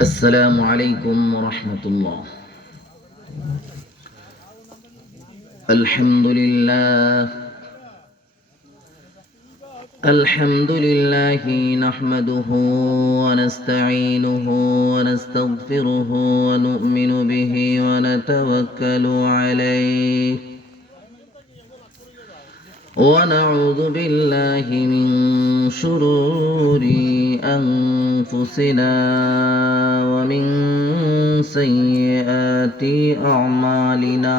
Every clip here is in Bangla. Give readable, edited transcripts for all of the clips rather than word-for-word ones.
السلام عليكم ورحمة الله. الحمد لله الحمد لله نحمده ونستعينه ونستغفره ونؤمن به ونتوكل عليه ونعوذ بالله من شرور أنفسنا ومن سيئات أعمالنا.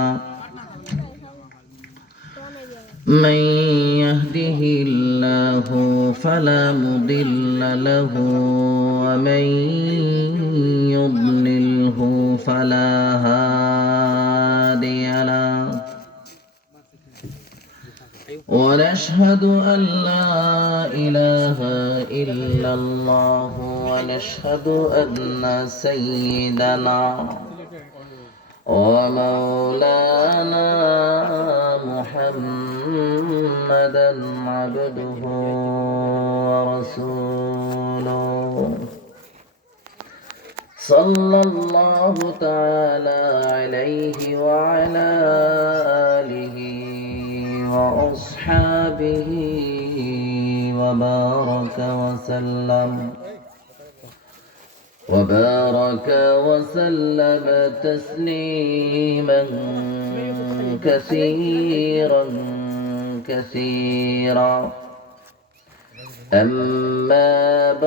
من يهده الله فلا مضل له ومن يضلله فلا هادي له. ونشهد أن لا إله إلا الله ونشهد أن سيدنا ومولانا محمدا عبده ورسوله صلى الله تعالى عليه وعلى آله وأصحابه وبارك وسلم تسليما كثيرا. أما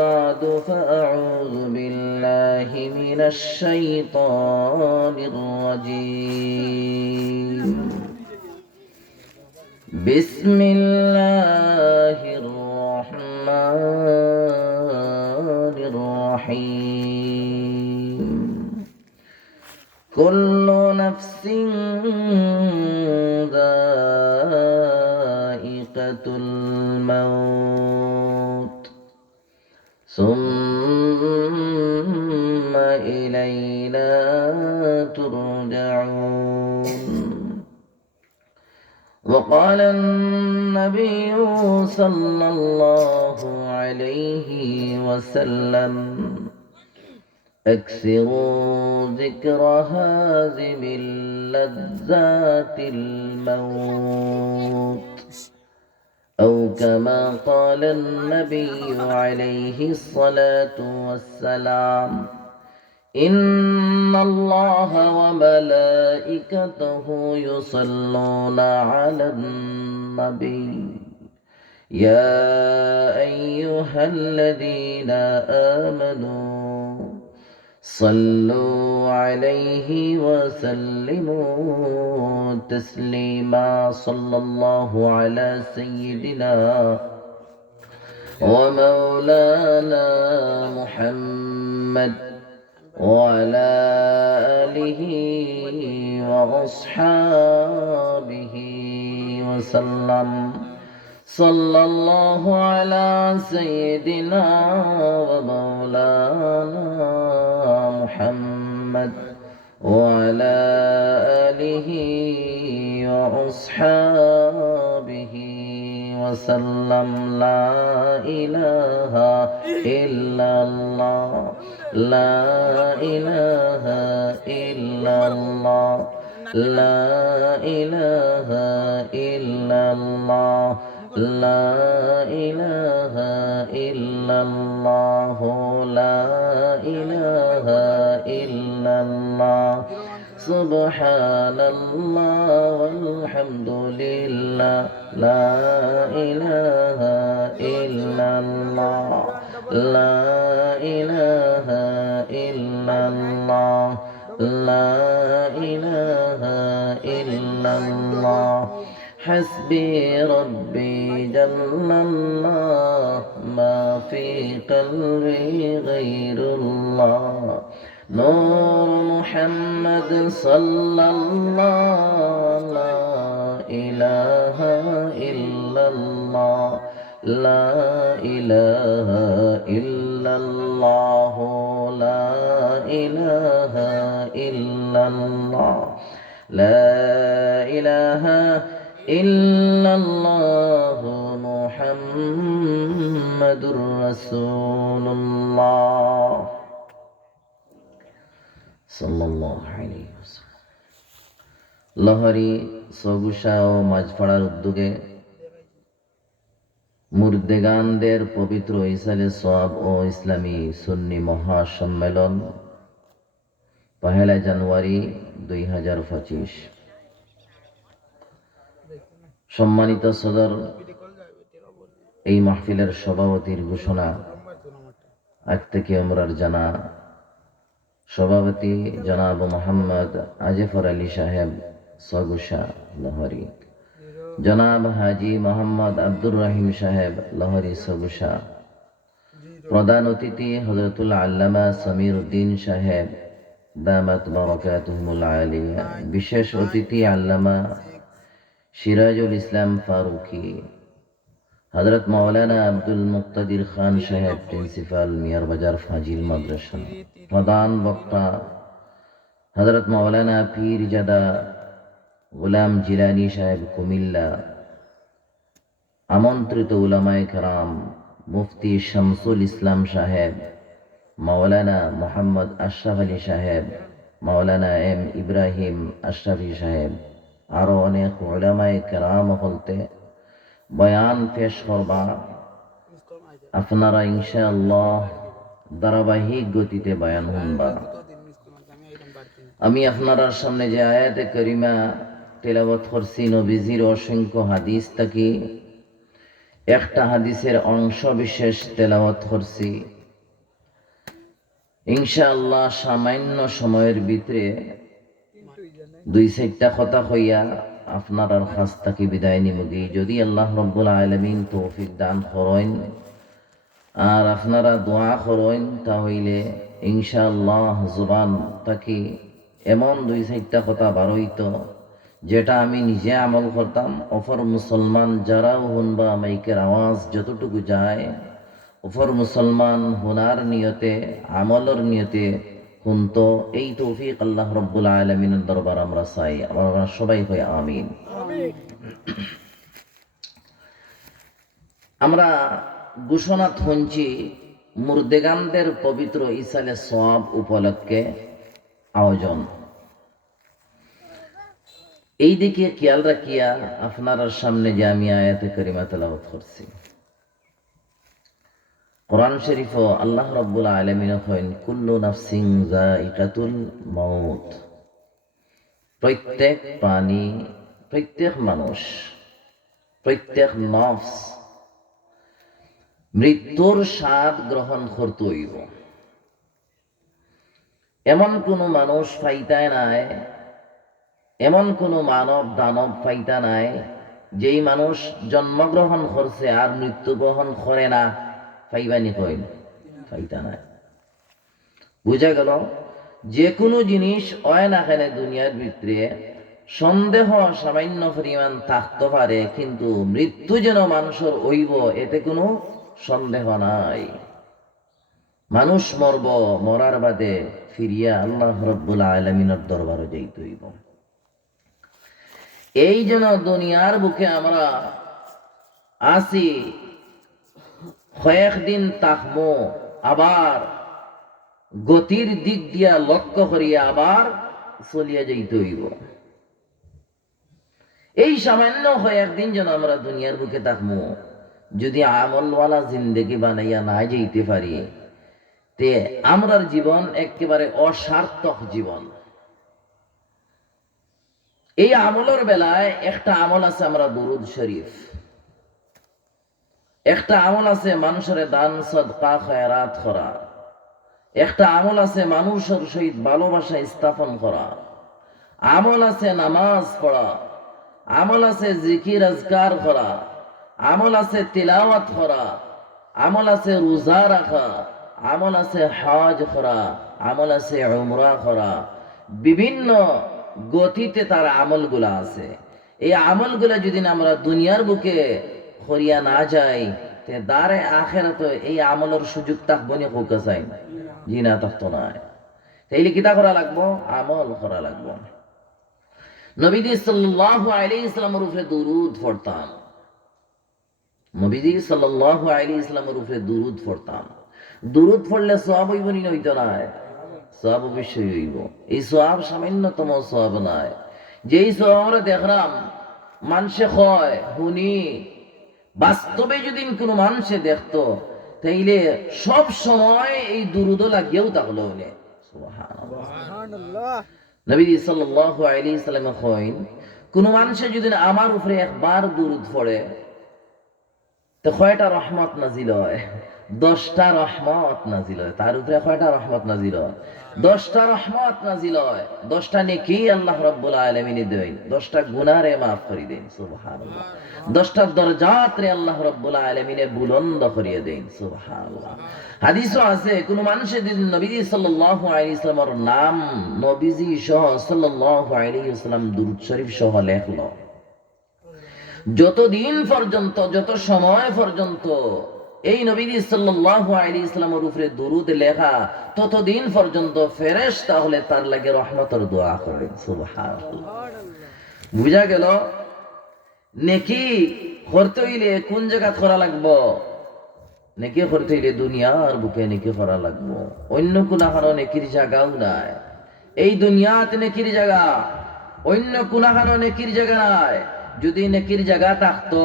بعد فأعوذ بالله من الشيطان الرجيم. بسم الله الرحمن الرحيم. كل نفس ذائقة الموت ثم إلينا ترجعون. وقال النبي صلى الله عليه وسلم: أكثروا ذكر هازم اللذات الموت، أو كما قال النبي عليه الصلاة والسلام: إن الله وملائكته يصلون على النبي يا أيها الذين آمنوا صلوا عليه وسلموا تسليما. صلى الله على سيدنا ومولانا محمد وعلى آله وأصحابه وسلم. صلى الله على سيدنا ومولانا محمد وعلى آله وأصحابه وسلم. لا إله إلا الله، لا إله إلا الله، لا إله إلا الله، لا إله إلا الله، لا إله إلا الله. سبحان الله والحمد لله، لا إله إلا الله، لا إله إلا الله، لا إله إلا الله. حسبي ربي جل الله، ما في قلبي غير الله. نور محمد صلى الله، لا إله إلا الله، لا إله إلا الله، لا إله إلا الله، لا إله إلا الله محمد رسول الله. সাল্লাল্লাহু আলাইহি ওয়াসাল্লাম। লহরি, সগুসা ও মাঝপাড়ার উদ্যোগে মুর্দেগানদের পবিত্র ইসালে সওয়াব ও ইসলামী সুন্নি মহাসম্মেলন 1 জানুয়ারি 2025। সম্মানিত সদর, এই মাহফিলের সভাপতির ঘোষণা আজ থেকে আমরার জানা সভাপতি জনাব মোহাম্মদ আজিফর আলী সাহেব সগুসা লহরি, জনাব হাজি মোহাম্মদ আব্দুর রহিম সাহেব লহরি সগুসা, প্রধান অতিথি হযরতুল আল্লামা সমীর উদ্দিন সাহেব দামাত বারাকাতুহুল আলিয়া, বিশেষ অতিথি আল্লামা সিরাজুল ইসলাম ফারুকি, হযরত মাওলানা আব্দুল মুক্তাদির খান সাহেব প্রিন্সিপাল মিয়ার বাজার ফাজিল মাদ্রাসা, প্রধান বক্তা হযরত মাওলানা পীরজাদা গোলাম জিলানী সাহেব কুমিল্লা, আমন্ত্রিত উলামায়ে কেরাম মুফতি শামসুল ইসলাম সাহেব, মাওলানা মোহাম্মদ আশরাফ আলী সাহেব, মাওলানা এম ইব্রাহিম আশরাফি সাহেব, আরো অনেক উলামায়ে কেরাম হলতে বয়ান পেশ করবা। আপনারা ইনশাআল্লাহ ধারাবাহিক গতিতে বয়ান শুনবা। আমি আপনার সামনে যে আয়াতে করিমা তেলাওয়াত করছি, নবীজির অসংখ্য হাদিস থাকি একটা হাদিসের অংশ বিশেষ তেলাওয়াত করছি। ইনশাআল্লাহ সামান্য সময়ের ভিতরে 2-4টা কথা কইয়া আপনার কাছ থেকে বিদায় নিমগি, যদি আল্লাহ রাব্বুল আলামিন তৌফিক দান করেন আর আপনারা দোয়া করেন, তাহলে ইনশাআল্লাহ জবান থাকি এমন 2-4টা কথা বারইত যেটা আমি নিজে আমল করতাম, অপর মুসলমান যারাও শুনবা মাইকের আওয়াজ যতটুকু যায় অপর মুসলমান হুনার নিয়তে আমলের নিয়তে শুনতো। এই তৌফিক আল্লাহ রাব্বুল আলামিনের দরবার আমরা চাই। আমরা সবাই কই আমিন। আমরা ঘোষণা শুনছি মুর্দেগানদের পবিত্র ইসালে সওয়াব উপলক্ষে আয়োজন। এই দিকে খেয়াল রাখিয়া আপনার সামনে যে আমি আয়াতে কারিমা তেলাওয়াত করছি, কোরআন শরীফ আল্লাহ রাব্বুল আলামিন কইন কুল্লু নাফসিন যায়িকাতুল মাউত, প্রত্যেক প্রাণী, প্রত্যেক মানুষ, প্রত্যেক নফস মৃত্যুর স্বাদ গ্রহণ করতে হইব। এমন কোন মানুষ পাইতায় নাই, এমন কোন মানব দানব পাইতা নাই যেই মানুষ জন্মগ্রহণ করছে আর মৃত্যুগ্রহণ করে না, পাইবানি কইন পাইতা নাই। বুঝা গেল, যে কোনো জিনিস হয় না কেন দুনিয়ার ভিতরে সন্দেহ সামান্য পরিমাণ থাকতে পারে, কিন্তু মৃত্যু যেন মানুষের হইব এতে কোনো সন্দেহ নাই। মানুষ মরব, মরার বাদে ফিরিয়া আল্লাহ রাব্বুল আলামিনের দরবারে যাইতে হইব। এই জন্য দুনিয়ার বুকে আমরা আসি, কয়েকদিন থাকবো, আবার গতির দিক দিয়া লক্ষ্য করিয়া আবার চলিয়া যাইতে হইব। এই সামান্য কয়েকদিন যেন আমরা দুনিয়ার বুকে থাকবো, যদি আমলওয়ালা জিন্দেগি বানাইয়া না যাইতে পারি তে আমরার জীবন একেবারে অসার্থক জীবন। এই আমলের বেলায় একটা আমল আছে আমরা দুরুদ শরীফ, একটা আমল আছে মানুষের দান সদকা খয়রাত করা, একটা আমল আছে মানুষের সহিত ভালোবাসা স্থাপন করা, আমল আছে নামাজ পড়া, আমল আছে জিকির আজকার করা, আমল আছে তিলাওয়াত করা, আমল আছে রোজা রাখা, আমল আছে হজ করা, আমল আছে উমরা করা। বিভিন্ন গতিতে তার আমলগুলা আছে। এই আমলগুলা যদি আমরা দুনিয়ার বুকে করিয়া না যাই তে দারে আখেরাত এই আমলের সুযোগ থাকবনি হোক চাই জি না, থাকতো না। তাইলে কিতা করা লাগবো? আমল করা লাগবো। নবীজি সাল্লাল্লাহু আলাইহি ইসলামের উপরে দুরুদ পড়তাম, নবীজি সাল্লাল্লাহু আলাইহি ইসলামের উপরে দুরুদ পড়তাম। দুরুদ পড়লে সওয়াব হইব নি হইতো না? সওয়াব অবশ্যই হইব। এই সওয়াব সামান্যতম সওয়াব নাই। যেই সওয়াব আমরা দেখলাম মানুষে হয় শুনি, বাস্তবে যদি কোনো মানুষে দেখতো তাইলে সব সময় এই দুরুদ লাগিয়েও থাকলো উনি। সুবহানাল্লাহ। নবী সাল্লাল্লাহু আলাইহি সাল্লাম কইন, কোন মানুষে যদি আমার উপরে একবার দুরুদ পড়ে তো কয়টা রহমত নাজিল হয়? 10টা রহমত নাজিল হয়। তার উপরে কয়টা রহমত নাজিল হয়? 10টা রহমত নাজিল হয়। 10টা নেকি আল্লাহ রাব্বুল আলামিন দেন, 10টা গুনাহরে মাফ করে দেন। সুবহানাল্লাহ। 10টা দরজাত রে আল্লাহ রাব্বুল আলামিন বুলন্দ করিয়ে দেন। সুবহানাল্লাহ। হাদিসও আছে, কোন মানুষে যদি নবীজি সাল্লাল্লাহু আলাইহি সাল্লামের নাম নবীজি সহ সাল্লাল্লাহু আলাইহি সাল্লাম দুরূদ শরীফ সহ লেখলো, যতদিন পর্যন্ত, যত সময় পর্যন্ত এই নবীজি সাল্লাল্লাহু আলাইহি সাল্লামের উপরে দরুদ লেখা, ততদিন পর্যন্ত ফেরেশতা হলে তার লাগে রহমতের দোয়া করে। সুবহানাল্লাহ। বুঝা গেল নেকি করতে হইলে কোন জায়গা করা লাগবো? নেকি করতে হইলে দুনিয়ার বুকে নেকি করা লাগবো, অন্য কোন কারো নেকির জায়গাও নাই। এই দুনিয়াতে নেকির জায়গা, অন্য কোন কারো নেকির জায়গা নাই। যদি নেকির জায়গা থাকতো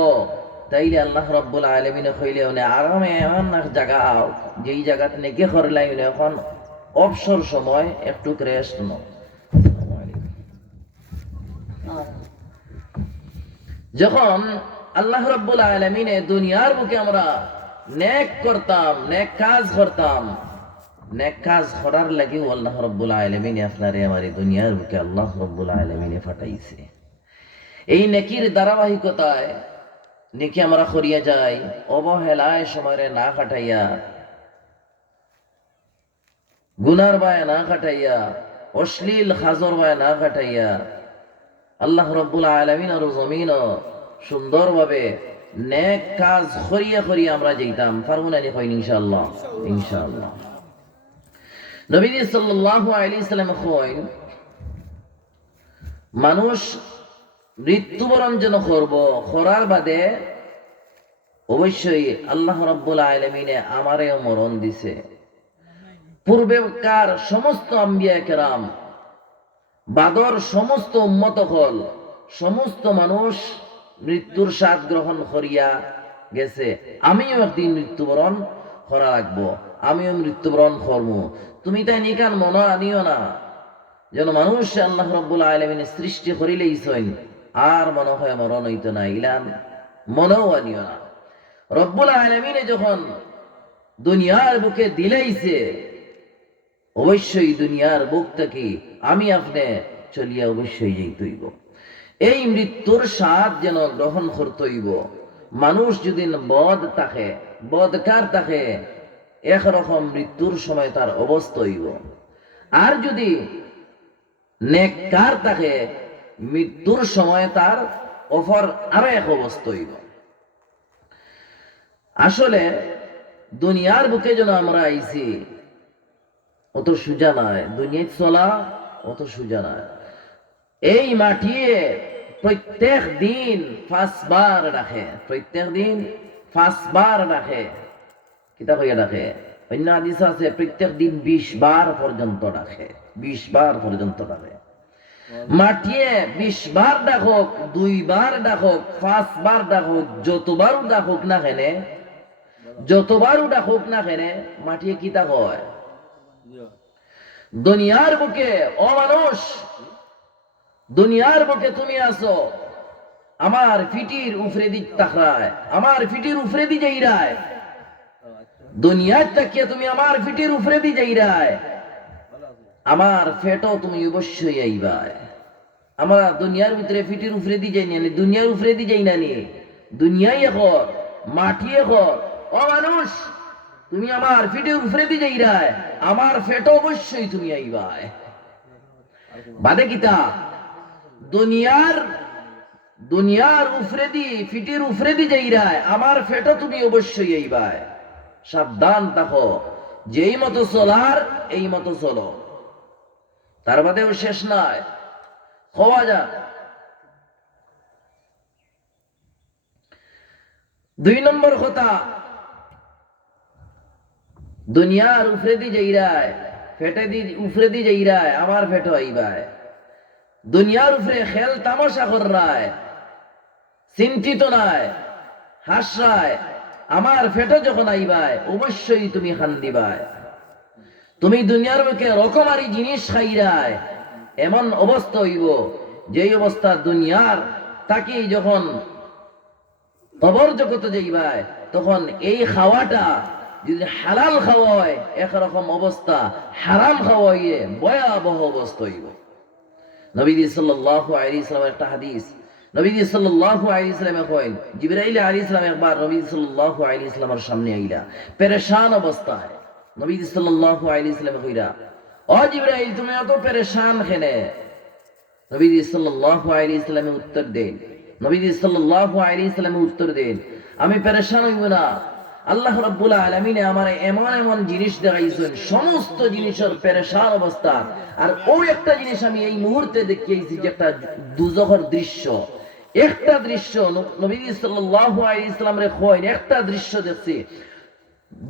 তাইলে আল্লাহ রাব্বুল আলামিন কইলে উনি আরামে এমন এক জায়গা যেই জায়গাতে নেকি করলাই উনি এখন অবসর সময় একটু রেস্ট নাও। যখন আল্লাহ রাব্বুল আলামিন দুনিয়ার বুকে আমরা নেক করতাম, নেক কাজ করতাম, নেক কাজ করার লাগি আল্লাহ রাব্বুল আলামিন আপনারে আমারে দুনিয়ার বুকে আল্লাহ রাব্বুল আলামিন পাঠাইছে। এই নেকির ধারাবাহিকতায় নেকি আমরা করিয়া যাই, অবহেলায় সময় না কাটাইয়া, গুনার বায় না কাটাইয়া, অশ্লীল খাজর বায় না কাটাইয়া আল্লাহ রাব্বুল আলামিন আর জমিন সুন্দরভাবে নেক কাজ করিয়া করিয়া আমরা যাইতাম। পারবো না কইন ইনশাআল্লাহ? ইনশাআল্লাহ। নবীজি সাল্লাল্লাহু আলাইহি সাল্লাম কইন, মানুষ মৃত্যুবরণ যেন করব, করার বাদে অবশ্যই আল্লাহ রাব্বুল আলামিন আমারেও মরণ দিছে। পূর্বেকার সমস্ত আম্বিয়া কেরাম, বাদর সমস্ত উম্মত হল, সমস্ত মানুষ মৃত্যুর স্বাদ গ্রহণ করিয়া গেছে। আমিও একদিন মৃত্যুবরণ করা লাগবো, আমিও মৃত্যুবরণ করবো। তুমি তাই নিকান মনে আনিও না যেন মানুষ আল্লাহ রাব্বুল আলামিন সৃষ্টি করিলেইছেন আর মনে হয় মরণ হইতো না, ইলান মনেও আনিও না। রব্বুল আলামিনে যখন দুনিয়ার বুকে দিলাইছে, অবশ্যই দুনিয়ার বুক থেকে আমি আপনি চলিয়া অবশ্যই যাইতইব। এই মৃত্যুর স্বাদ যেন গ্রহণ করতইব। মানুষ যদি বদ থাকে, বদকার থাকে, একরকম মৃত্যুর সময় তার অবস্থা হইব। আর যদি নেককার থাকে, মৃত্যুর সময় তার অফর আরো এক অবস্থা হইব। আসলে দুনিয়ার বুকে যেন আমরা আইছি অত সুজা নয়, দুনিয়ায় চলা অত সুজা নয়। এই মাটিয়ে প্রত্যেক দিন 5 বার ডাকে, প্রত্যেক দিন 5 বার ডাকে। কিতা কইয়া ডাকে? অন্য হাদিস আছে প্রত্যেক দিন 20 বার পর্যন্ত ডাকে, 20 বার পর্যন্ত ডাকে। মাটিয়ে 20 বার ডাকুক, 2 বার ডাকুক, 5 বার ডাকুক, যতবারও ডাকুক না কেনে, যতবারও ডাকুক না কেনে, মাটিয়ে কিতা কয়? দুনিয়ার বুকে ও মানুষ, দুনিয়ার বুকে তুমি আছো, আমার ফিটির উফরে দি তাকরায়, আমার ফিটির উফরে দি যাইরায়, দুনিয়ার তাকিয়ে তুমি আমার ফিটির উফরে দি যাইরায়, আমার ফেটো তুমি অবশ্যই আইবায়। আমরা দুনিয়ার ভিতরে ফিটির উফরে দি যাই না, দুনিয়ার উফরে দি যাই না, দুনিয়াই এখন মাটি এখন। ও মানুষ, তুমি আমার ফিটির উফরে দি যাইরায়, আমার ফেটো অবশ্যই তুমি আইবায়। বাদে কিতা? দুনিয়ার উফরে দি, ফিটির উফরে দি যাইরায়, আমার ফেটো তুমি অবশ্যই আইবায়। সাবধান থাকো, যেই মতো চলার এই মতো চলো, তার বাদেও শেষ নাই। হওয়া যাক 2 নম্বর কথা, দুনিয়ার উফরে দি যাইরায় ফেটে দি উফরে দি যাইরায় আমার ফেটো আইবায়, দুনিয়ার উপরে খেল তামাশা কররায়, চিন্তিত নাই, হাসরায় আমার ফেটো যখন আইবায় অবশ্যই তুমি খান দিবায়। তুমি দুনিয়ার বুকে রকমারি জিনিস খাইরায় এমন অবস্থা হইব যেই অবস্থা দুনিয়ার তাকে যখন কবর জগতে যাইবায় তখন এই খাওয়াটা যদি হালাল খাওয়া হয় একরকম অবস্থা, হারাম খাওয়া হইয়ে ভয়াবহ অবস্থা হইব। নবীজি সাল্লাল্লাহু আলাইহি সাল্লামের একটা হাদিস, নবীজি সাল্লাল্লাহু আলাইহি সাল্লামে কইন জিবরাইল আলাইহিস সালাম একবার নবীজি সাল্লাল্লাহু আলাইহি সাল্লামের সামনে আইলা পেরেশান অবস্থায়। নবীজি সাল্লাল্লাহু আলাইহি সাল্লামে কইরা, ও জিবরাইল তুমি এত পেরেশান কেনে? নবীজি সাল্লাল্লাহু আলাইহি সাল্লামে উত্তর দেন, নবীজি সাল্লাল্লাহু আলাইহি সাল্লামে উত্তর দেন, আমি পেরেশান হইব না, আল্লাহ রাব্বুল আলামিন আমারে এমন এমন জিনিস দেখাইছেন সমস্ত জিনিসের পেরেশান অবস্থা। আর ওই একটা জিনিস আমি এই মুহূর্তে দেখিয়েছি যে একটা দুজখের দৃশ্য, একটা দৃশ্য নবীজি সাল্লাল্লাহু আলাইহি সাল্লাম রে কইন একটা দৃশ্য দেখছি।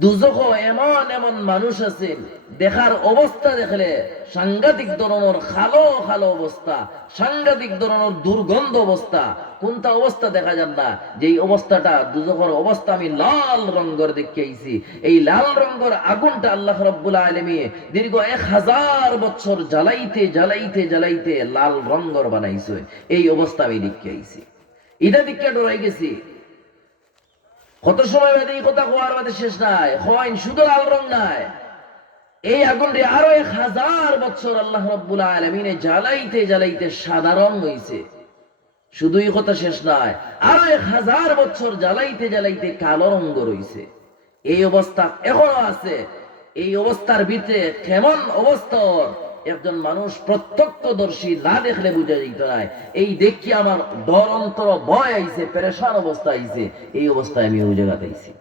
দুজখ এমন এমন মানুষ আছেন দেখার অবস্থা দেখলে সাংঘাতিক ধরনের খালো খালো অবস্থা, সাংঘাতিক ধরনের দুর্গন্ধ অবস্থা। কোনটা অবস্থা দেখা যান না, যেই অবস্থাটা দুজখের অবস্থা আমি লাল রঙের দেখিয়েছি। এই লাল রঙের আগুনটা আল্লাহ রাব্বুল আলামিন দীর্ঘ 1000 বছর জ্বালাইতে জ্বালাইতে জ্বালাইতে লাল রঙের বানাইছে। এই অবস্থা আমি দেখিয়েছি, এটা দেখে ডরাই গেছি। কত সময় বাদে এই কথা কোয়ার বাদে শেষ নাই, হয় শুধু লাল রং নাই, এই আগুনটি আরো 1000 বছর আল্লাহ রাব্বুল আলামিন জ্বালাইতে জ্বালাইতে সাদা রং হইছে। শুধুই কথা শেষ নাই, আরো 1000 বছর জ্বালাইতে জ্বালাইতে কালো রঙ রইছে। এই অবস্থা এখনো আছে। এই অবস্থার ভিতরে কেমন অবস্থা একজন মানুষ প্রত্যক্ষদর্শী না দেখলে বুঝা যেত না। এই দেখি আমার ডর অন্তর ভয় আইছে, পেরেশান অবস্থা আইছে। এই অবস্থায় আমি ওই জায়গাতে আইছি।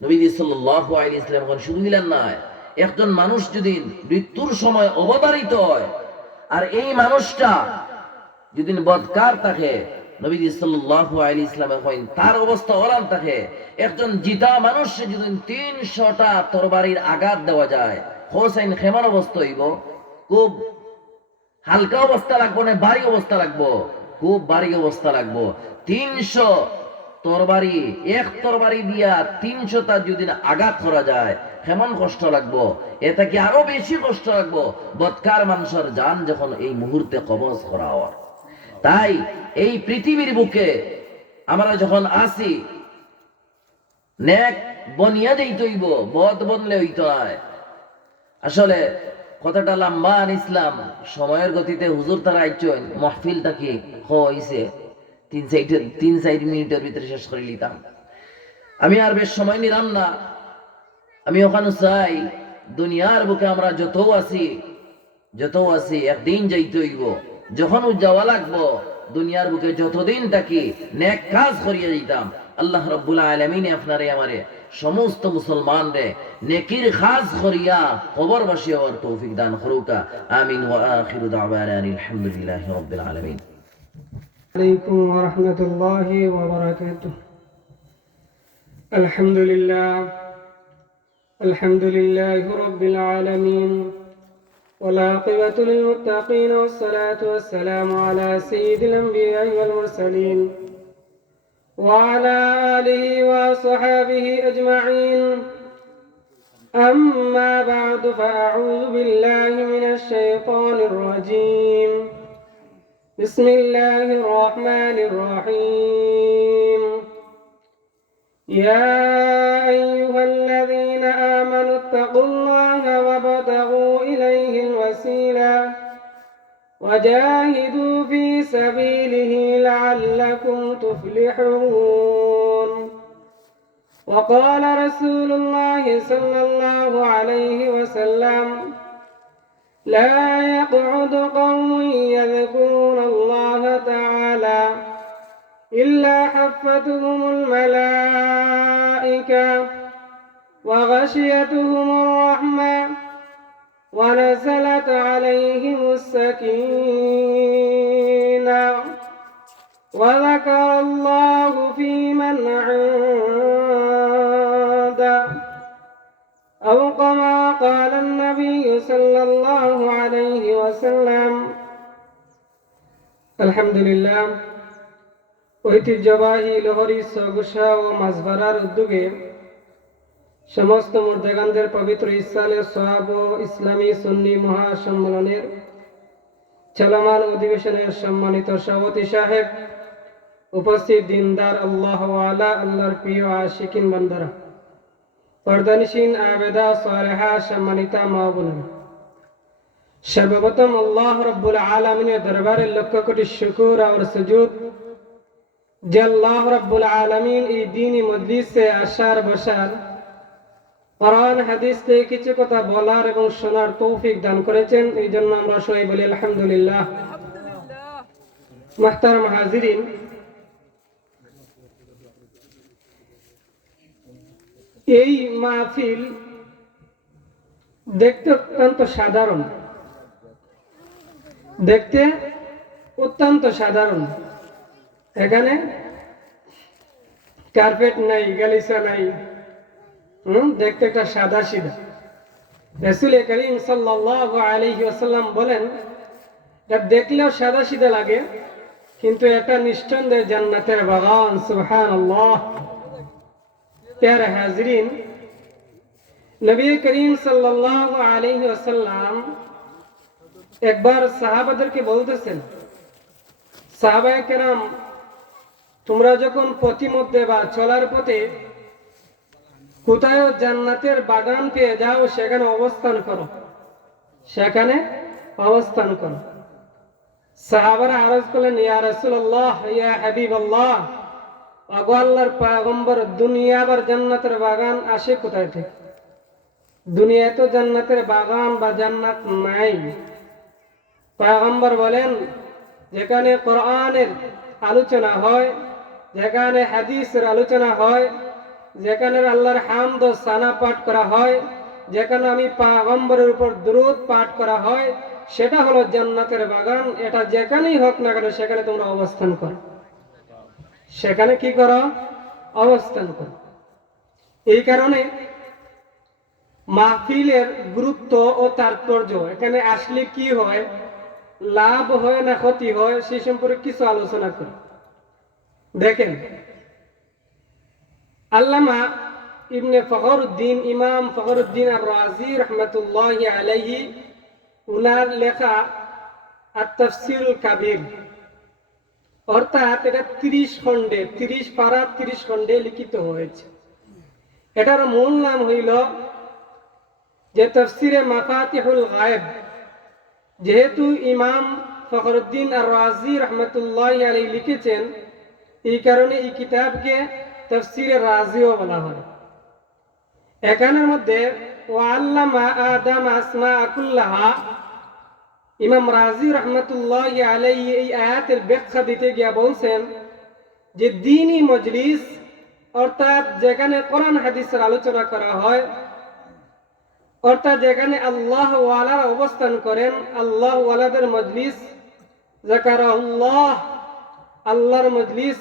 নবীজি সাল্লাল্লাহু আলাইহি ওয়াসাল্লাম এখন শুধু দিলেন না, একজন মানুষ যদি মৃত্যুর সময় অবতারিত হয় আর এই মানুষটা যদি বদকার থাকে, নবীজি সাল্লাল্লাহু আলাইহি ওয়াসাল্লাম কইন তার অবস্থা ওরান থাকে। একজন জিতা মানুষ যদি 300টা তরবারির আঘাত দেওয়া যায়, হোসেন কেমন অবস্থা হইব? খুব হালকা অবস্থা লাগবো না ভারী অবস্থা লাগবো? খুব ভারী অবস্থা লাগবো। 300 তরবারি, এক তরবারি দিয়া 300টা যদি আঘাত করা যায় কেমন কষ্ট লাগবো? এটা কি আরো বেশি কষ্ট লাগবো বদকার মানুষের জান যখন এই মুহূর্তে কবজ করা হওয়ার। তাই এই পৃথিবীর বুকে আমরা যখন আসি নেক বনিয়া যাইতে হইব, বদ বনলে হইতে হয়। আসলে কথাটা লম্বা ইসলাম সময়ের গতিতে হুজুর তারা আইছেন, মাহফিলটা কি হইছে 3-4 মিনিটের ভিতরে শেষ করে নিতাম। আমি আর বেশ সময় নিলাম না। আমি ওখানে চাই দুনিয়ার বুকে আমরা যত আছি একদিন যাইতে হইব। যখন যাওয়া লাগবো দুনিয়ার বুকে যতদিন থাকি নেক কাজ করিয়া যাইতাম। আল্লাহ রাব্বুল আলামিন আপনারে আমারে সমস্ত মুসলমান রে নেকির কাজ করিয়া কবরবাসী হওয়ার তৌফিক দান করুকা। আমিন ওয়া আখিরু দাওয়ানা আলহামদুলিল্লাহি রাব্বিল আলামিন। عليكم ورحمة الله وبركاته. الحمد لله رب العالمين، والعاقبة للمتقين، والصلاة والسلام على سيد الأنبياء والمرسلين وعلى آله وصحابه أجمعين. أما بعد، فأعوذ بالله من الشيطان الرجيم. بسم الله الرحمن الرحيم. يا أيها الذين آمنوا اتقوا الله وابتغوا إليه الوسيلة وجاهدوا في سبيله لعلكم تفلحون. وقال رسول الله صلى الله عليه وسلم: لا يقعد قوم يذكرون الله تعالى إلا حفتهم الملائكة وغشيتهم الرحمة ونزلت عليهم السكينة وذكر الله في من عنده، أو كما قال النبي صلى الله عليه وسلم আলহামদুলিল্লাহ ঐতিহ্যবাহী লোহরি সগুসা ও মাঝবাড়ার উদ্যোগে সমস্ত মুর্দাগানদের পবিত্র ইসালের সোহাব ও ইসলামী সুন্নি মহাসম্মেলনের চলমান অধিবেশনের সম্মানিত সভাপতি সাহেব, উপস্থিত দিনদার আল্লাহ ওয়ালা আল্লাহর প্রিয় আশিকিন বান্দারা, পর্দানিসীন আবেদা সালেহা সম্মানিতা মা বোনেরা, সর্বপ্রথম আল্লাহ রব্বুল আলামিনের দরবারে লক্ষ কোটি শুকর আর সুজুদ যে আল্লাহ রব্বুল আলামিন এই দ্বীনি মজলিসে আসার বসার, কোরআন হাদিস থেকে কিছু কথা বলার এবং শোনার তৌফিক দান করেছেন। এই জন্য আমরা সবাই বলি আলহামদুলিল্লাহ। মুহতারাম হাজিরিন, এই মাহফিল দেখতে অত্যন্ত সাধারণ, এখানে কার্পেট নাই, গালিচা নাই, দেখতে একটা সাদা সিধা। রাসূল করিম সাল্লাল্লাহু আলাইহি ওয়াসাল্লাম বলেন, এটা দেখলেও সাদা সিধা লাগে, কিন্তু এটা নিঃসন্দেহে জান্নাতের বাগান। সুবহানাল্লাহ। প্যারে হাজরিন, নবী করিম সাল্লাল্লাহু আলাইহি ওয়াসাল্লাম একবার সাহাবাদেরকে বলতেছেন, সাহাবায়ে কেরাম, তোমরা যখন পথিমধ্যে বা চলার পথে কোথায় জান্নাতের বাগান পেয়ে যাও, সেখানে অবস্থান করো। সাহাবারা আরজ করলেন, ইয়া রাসূলুল্লাহ, ইয়া হাবিবাল্লাহ, ওগো আল্লাহর পয়গম্বর, দুনিয়া আবার জান্নাতের বাগান আসে কোথায় থেকে? দুনিয়ায় তো জান্নাতের বাগান বা জান্নাত নাই। পয়গম্বর বলেন, যেখানে কোরআনের আলোচনা হয়, যেখানে হাদিসের আলোচনা হয়, যেখানে আল্লাহর হামদ ও সানা পাঠ করা হয়, যেখানে আমি পয়গম্বরের উপর দুরূদ পাঠ করা হয়, সেটা হলো জান্নাতের বাগান। এটা যেখানেই হোক না কেন, সেখানে তোমরা অবস্থান করো। সেখানে কি করো? অবস্থান করো। এই কারণে মাহফিলের গুরুত্ব ও তাৎপর্য, এখানে আসলে কি হয়, লাভ হয় না ক্ষতি হয়, সেই সম্পর্কে কিছু আলোচনা করি। দেখেন, আল্লামা ইবনে ফখরুদ্দিন, ইমাম ফখরুদ্দিন আর রাজি রহমতুল্লাহি আলাইহি, উনার লেখা আত-তাফসীরুল কাবীর, অর্থাৎ এটা 30 খণ্ডে, 30 পারা 30 খণ্ডে লিখিত হয়েছে। এটার মূল নাম হইল যে তাফসীরে মাফাতিহুল গায়ব। যেহেতু ইমাম ফখরুদ্দিন আর রাজি রহমতুল্লাহি আলাইহি লিখেছেন, এই কারণে এই কিতাবকে তাফসীরে রাজিও বলা হয়। এখানের মধ্যে ওয়াল্লামা আদম আসমা কুল্লাহা, ইমাম রাজি রহমতুল্লাহি আলাইহি এই আয়াতের ব্যাখ্যা দিতে গিয়ে বলছেন যে দ্বীনি মজলিস, অর্থাৎ যেখানে কোরআন হাদিসের আলোচনা করা হয়, অর্থাৎ যেখানে আল্লাহ ওয়ালারা অবস্থান করেন, আল্লাহ ওয়ালাদের মজলিস, যাকারাহুল্লাহ, আল্লাহর মজলিস,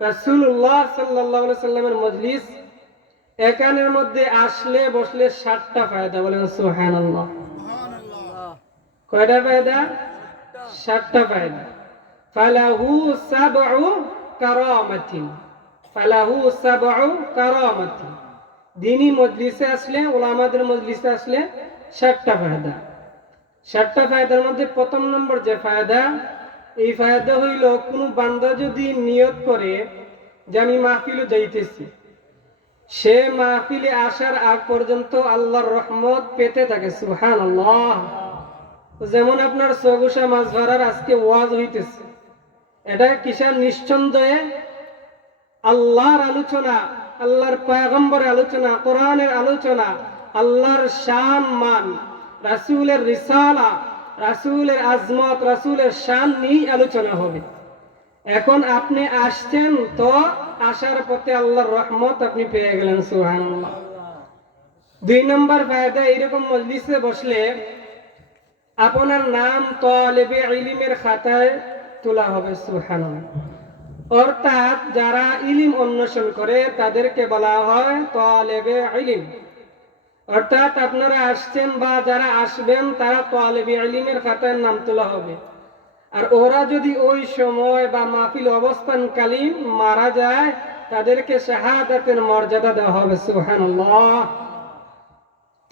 রাসূলুল্লাহ সাল্লাল্লাহু আলাইহি সাল্লামের মজলিস, এখানের মধ্যে আসলে বসলে 7টা ফায়দা। বলেন সুবহানাল্লাহ। কয়টা ফায়দা? 7টা ফায়দা। ফালাহু সাবউ কারামাতিন, ফালাহু সাবউ কারামাতিন। দ্বীনি মজলিসে আসলে, উলামাদের মজলিসে আসলে 7টা ফায়দা। 7টা ফায়দার মধ্যে প্রথম নম্বর যে ফায়দা, এই ফায়দা হইল, কোনো বান্দা যদি নিয়ত করে যে আমি মাহফিলে যাইতেছি, সে মাহফিলে আসার আগ পর্যন্ত আল্লাহর রহমত পেতে থাকে। সুবহানাল্লাহ। যেমন আপনার সগুসা মাঝভাড়ার আজকে ওয়াজ হইতেছে, এটা কিসের? নিঃসন্দেহে আল্লাহর আলোচনা, আল্লাহর পয়গম্বরের আলোচনা, কোরআনের আলোচনা, আল্লাহর শান মান, রাসূলের রিসালা, রাসূলের আজমত, রাসূলের শান নিয়ে আলোচনা হবে। এখন আপনি আসছেন, তো আসার পথে আল্লাহর রহমত আপনি পেয়ে গেলেন। সুবহানাল্লাহ। 2 নম্বর ফায়দা, এরকম মজলিসে বসলে আপনার নাম তালেবে ইলমের খাতায় তোলা হবে। সুবহানাল্লাহ। অর্থাৎ যারা ইলম অন্বেষণ করে তাদেরকে বলা হয় তালেবে ইলম। অর্থাৎ আপনারা আসছেন বা যারা আসবেন তারা তালেবে ইলমের খাতায় নাম তোলা হবে। আর ওরা যদি ওই সময় বা মাহফিল অবস্থানকালীন মারা যায় তাদেরকে শাহাদাতের মর্যাদা দেওয়া হবে। সুবহানাল্লাহ।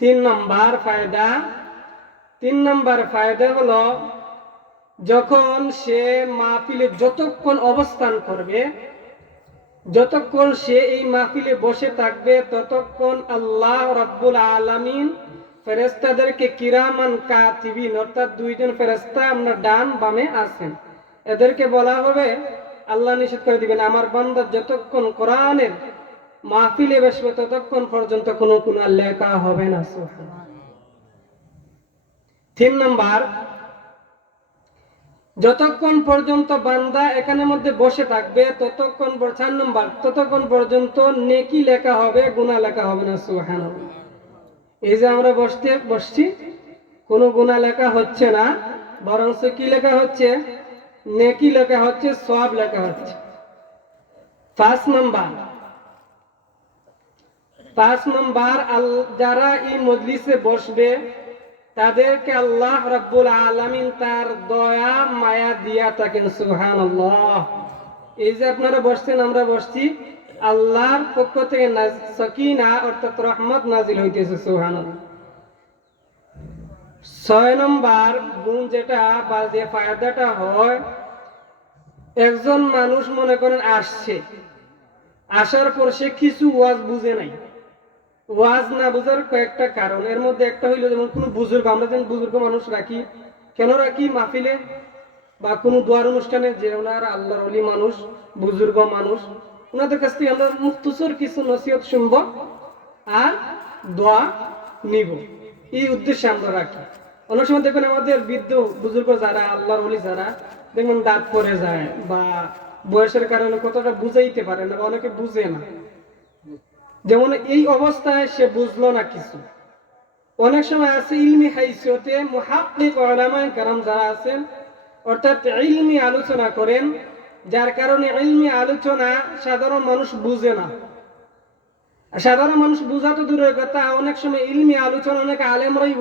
3 নম্বর ফায়দা হলো, যখন সে মাহফিলে যতক্ষণ অবস্থান করবে, যতক্ষণ সে এই মাহফিলে বসে থাকবে, ততক্ষণ আল্লাহ রাব্বুল আলামিন ফেরেশতাদেরকে কিরামান কাতিবিন, অর্থাৎ 2 জন ফেরেশতা আপনার ডান বামে আছেন, এদেরকে বলা হবে, আল্লাহ নিষেধ করে দিবেন আমার বান্দা যতক্ষণ কোরআনের মাহফিলে বসবে ততক্ষণ পর্যন্ত কোনো গুনাহ লেখা হবে না। সুবহানাল্লাহ। 3 নম্বর, যতক্ষণ পর্যন্ত বান্দা এখানের মধ্যে বসে থাকবে ততক্ষণ 4 নম্বর, ততক্ষণ পর্যন্ত নেকি লেখা হবে, গুনাহ লেখা হবে না। সুবহানাল্লাহ। এই যে আমরা বসছি, কোনো গুনাহ লেখা হচ্ছে না, বরং কি লেখা হচ্ছে? নেকি লেখা হচ্ছে, সওয়াব লেখা হচ্ছে। 5 নম্বর, যারা এই মজলিসে বসবে তাদেরকে আল্লাহ রাব্বুল আলামিন তার দয়া মায়া দিয়া থাকেন। সুবহানাল্লাহ। এই যে আপনারা বসছেন, আমরা বসছি, আল্লাহর পক্ষ থেকে সাকিনা অর্থাৎ রহমত নাজিল হইতেছে। সুবহানাল্লাহ। 6 নম্বর গুণ যেটা বা যে ফায়দাটা হয়, একজন মানুষ মনে করেন আসছে, আসার পর সে কিছু ওয়াজ বুঝে নাই। ওয়াজ না বুঝার কয়েকটা কারণ, এর মধ্যে একটা হইলো, যেমন কোনো বুজুর্গ, আমরা যেমন বুজুর্গ মানুষ রাখি, কেন রাখি? মাহফিলে বা কোনো দোয়ার অনুষ্ঠানে, যে ওনারা আল্লাহর ওলি মানুষ, বুজুর্গ মানুষ, ওনাদের কাছ থেকে আমরা মুখতসর কিছু নসিহত শুনব আর দোয়া নিব, এই উদ্দেশ্যে আমরা রাখি। অনেক সময় দেখবেন আমাদের বৃদ্ধ বুজুর্গ যারা, আল্লাহর ওলি যারা, দেখবেন দাঁত পড়ে যায় বা বয়সের কারণে কতটা বুঝাইতে পারে না, বা অনেকে বুঝে না। যেমন এই অবস্থায় সে বুঝলো না কিছু। অনেক সময় আছে ইলমি হাইসিয়তে মুহাক্কিক উলামায়ে কেরাম যারা আছেন, অর্থাৎ ইলমি আলোচনা করেন, যার কারণে ইলমি আলোচনা সাধারণ মানুষ বুঝে না। সাধারণ মানুষ বুঝা তো দূরের কথা, অনেক সময় ইলমি আলোচনা অনেক আলেমরাই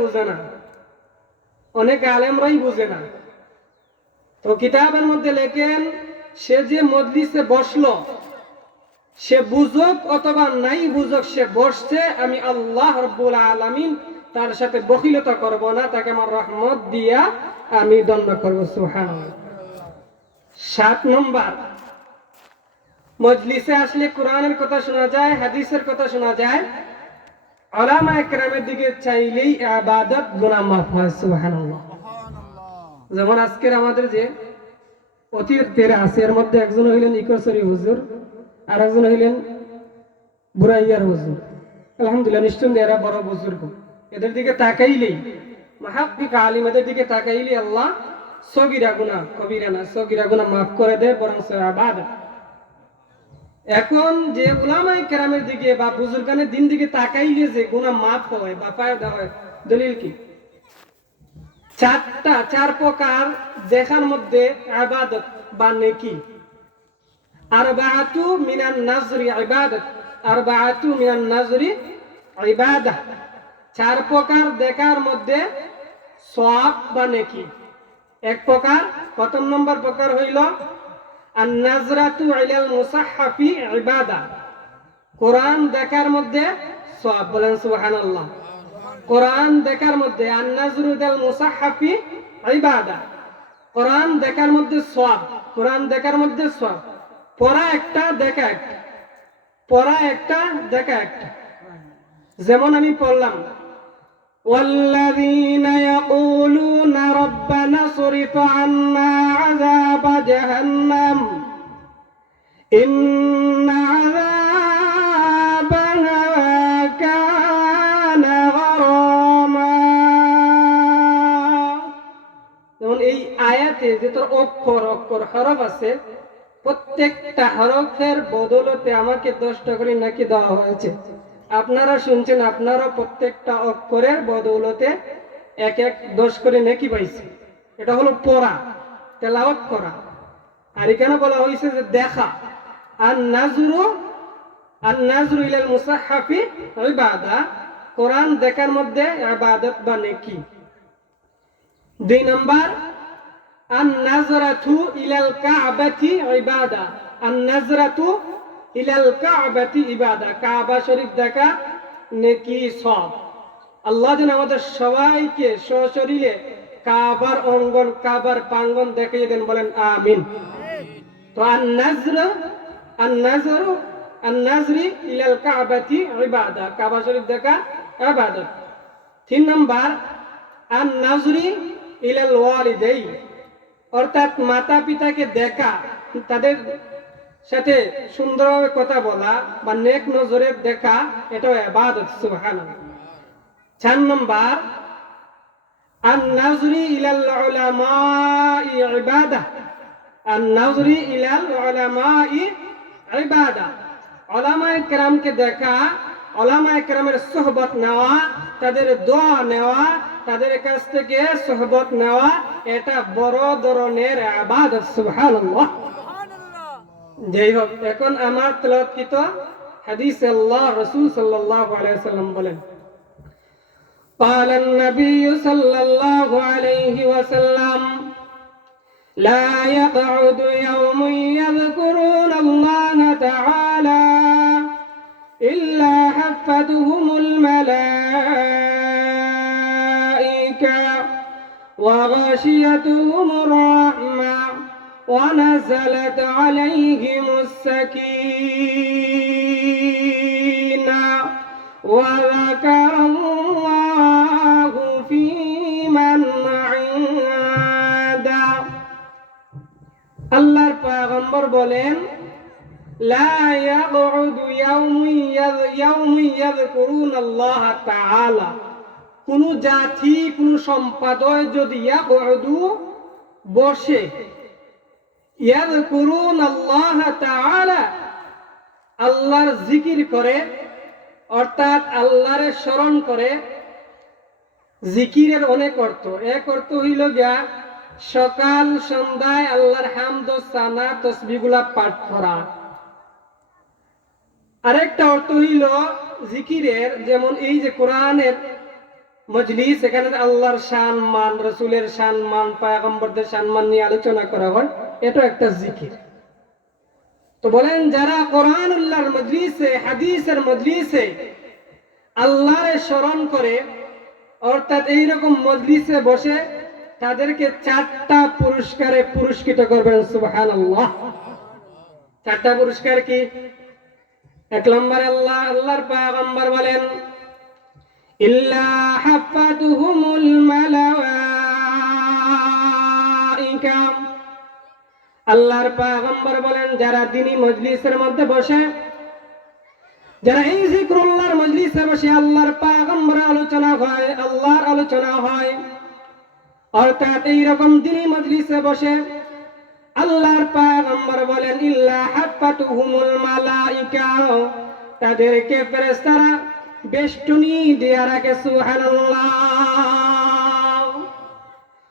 বুঝে না। তো কিতাবের মধ্যে লেখেন, সে যে মজলিসে বসলো, সে বুঝুক অথবা নাই বুঝুক, সে বসছে, আমি আল্লাহ রাব্বুল আলামিন তার সাথে বখিলতা করব না, তাকে আমার রহমত দিয়া আমি দণ্ড করব। সুবহানাল্লাহ। 7 নম্বর, মজলিসে আসলে কোরআনের কথা শোনা যায়, হাদিসের কথা শোনা যায়, উলামায়ে কেরামের দিকে চাইলেই ইবাদত গুনাহ মাফ হয়। সুবহানাল্লাহ। যেমন আজকের আমাদের যে অতীতের আছে, এর মধ্যে একজন হইলেন ইকসরি হুজুর, আর একজন হইলেন বুরাইয়ার হুজুর। আলহামদুলিল্লাহ, নিশ্চয় এরা বড় বুজুর্গ, এদের দিকে তাকাইলেই, মুহাক্কিক আলিম, এদের দিকে তাকাইলেই আল্লাহ সগীরা গুনাহ, কবিরা না, সগীরা গুনাহ মাফ করে দেয়, বরং ইবাদত। এখন যে উলামায়ে কেরামের দিকে বা বুজুর্গানের দিন দিকে তাকাইলে যে গুনাহ মাফ হয় বা ফায়দা হয়, দলিল কি? 4 প্রকার দেখার মধ্যে ইবাদত বা নেকি। আরবাআতু মিনান নাজরি ইবাদত, আরবাআতু মিনান নাজরি ইবাদাহ। 4 প্রকার দেখার মধ্যে সওয়াব বা নেকি। 1 প্রকার, প্রথম নম্বর প্রকার হইল আন নাজরাতু ইলাল মুসাহহাফি ইবাদা, কোরআন দেখার মধ্যে সওয়াব। বলেন সুবহানাল্লাহ। কোরআন দেখার মধ্যে আন নাজরু ইলাল মুসাহহাফি ইবাদা, কোরআন দেখার মধ্যে সওয়াব, কোরআন দেখার মধ্যে সওয়াব। পড়া একটা, দেখা একটা, পড়া একটা, দেখা একটা। যেমন আমি পড়লাম, ওয়াল্লাযীনা ইয়াকুলুনা রাব্বানা সরিফ আন্না আযাবা জাহান্নাম ইন্না আযাবাহা কানা গারামা। যেমন এই আয়াতে যে তোর অক্ষর হরফ আছে, প্রত্যেকটা হরফের বদলতে আমাকে 10 টাকা করে নাকি দেওয়া হয়েছে। আপনারা শুনছেন, আপনারা প্রত্যেকটা অক্ষরের বদৌলতে 10 করে নেকি পাইছে। এটা হলো পড়া, তেলাওয়াত করা। আর এখানে বলা হয়েছে যে দেখা, আন নাজরু ইলাল মুসাহহাফি ইবাদা, কোরআন দেখার মধ্যে ইবাদত বা নেকি। 2 নম্বর আন-নাজরাতু ইলাল কাবাতি ইবাদা। আন-নাজরাতু ইলাল কাবাতি ইবাদা, কাবা শরীফ দেখা নেকি সওয়াব। আল্লাহ যেন আমাদের সবাইকে সশরীরে কাবার অঙ্গন, কাবার প্রাঙ্গণ দেখিয়ে দেন, বলেন আমিন। তো আন-নাজরি ইলাল কাবাতি ইবাদা, কাবা শরীফ দেখা ইবাদত। 3 নম্বর আন-নাজরি ইলাল ওয়ালিদাই, অর্থাৎ মাতা পিতাকে দেখা, তাদের সাথে সুন্দরভাবে কথা বলা বা নেক নজরে দেখা, এটাও ইবাদত। সুবহানাল্লাহ। 4 নম্বর আন-নাজরি ইলাল উলামাই ইবাদা। আন-নাজরি ইলাল উলামাই ইবাদা, উলামায়ে কেরামকে দেখা, উলামায়ে কেরামের সুহবত নেওয়া, তাদের দোয়া নেওয়া, তাদের কাছ থেকে সুহবত নেওয়া, এটা বড় ধরনের ইবাদত। সুবহানাল্লাহ। যাই হোক, এখন আমার তেলাওয়াতকৃত হাদিস আল্লাহ রাসূল সাল্লাল্লাহু আলাইহি ওয়াসাল্লাম বলেন, قال النبي صلى الله عليه وسلم لا يقعد يوم يذكرون الله تعالى إلا حفتهم الملائكة وغشيتهم الرحمة ونزلت عليهم السكينة وذكر الله في من عنده। আল্লাহর পয়গম্বর বলেন, লা ইয়াকউদু ইয়াউমি ইয়াযকুরুনাল্লাহ তাআলা, কোন জাতি, কোন সম্প্রদায় যদি ইয়াকউদু বসে, ইয়াযকুরুনাল্লাহ তাআলা আল্লাহর জিকির করে, অর্থাৎ আল্লাহর স্মরণ করে। জিকিরের অনেক অর্থ। এক অর্থ হইল গিয়া সকাল সন্ধ্যায় আল্লাহর হামদ সানা তসবিহগুলা পাঠ করা। আরেকটা অর্থ হইল জিকিরের, যেমন এই যে কোরআনের মজলিস, এখানে আল্লাহর সম্মান, রাসূলের সম্মান, পয়গম্বরদের সম্মান নিয়ে আলোচনা করা হয়, এটা একটা জিকির। তো বলেন, যারা কোরআনুল্লাহর মজলিসে, হাদিসের মজলিসে আল্লাহর স্মরণ করে, অর্থাৎ এইরকম মজলিসে বসে, তাদেরকে 4টা পুরস্কারে পুরস্কৃত করবেন। সুবহানাল্লাহ। 4টা পুরস্কার কি? 1 নম্বরে আল্লাহর পয়গম্বর বলেন, ইল্লা হাফাতুহুমুল মালাইকা। আল্লাহর পয়গম্বর বলেন, যারা দ্বীনি মজলিসের মধ্যে বসে, যারা এই জিকরুল্লাহর মজলিসে বসে আল্লাহর পয়গম্বরের আলোচনা হয়, আল্লাহর আলোচনা হয়, অর্থাৎ এইরকম দ্বীনি মজলিসে বসে আল্লাহর পয়গম্বর বলেন, ইল্লা হাফাতুহুমুল মালাইকা, তাদেরকে ফেরেশতারা বেষ্টনী দিয়ে রাখে। সুবহানাল্লাহ।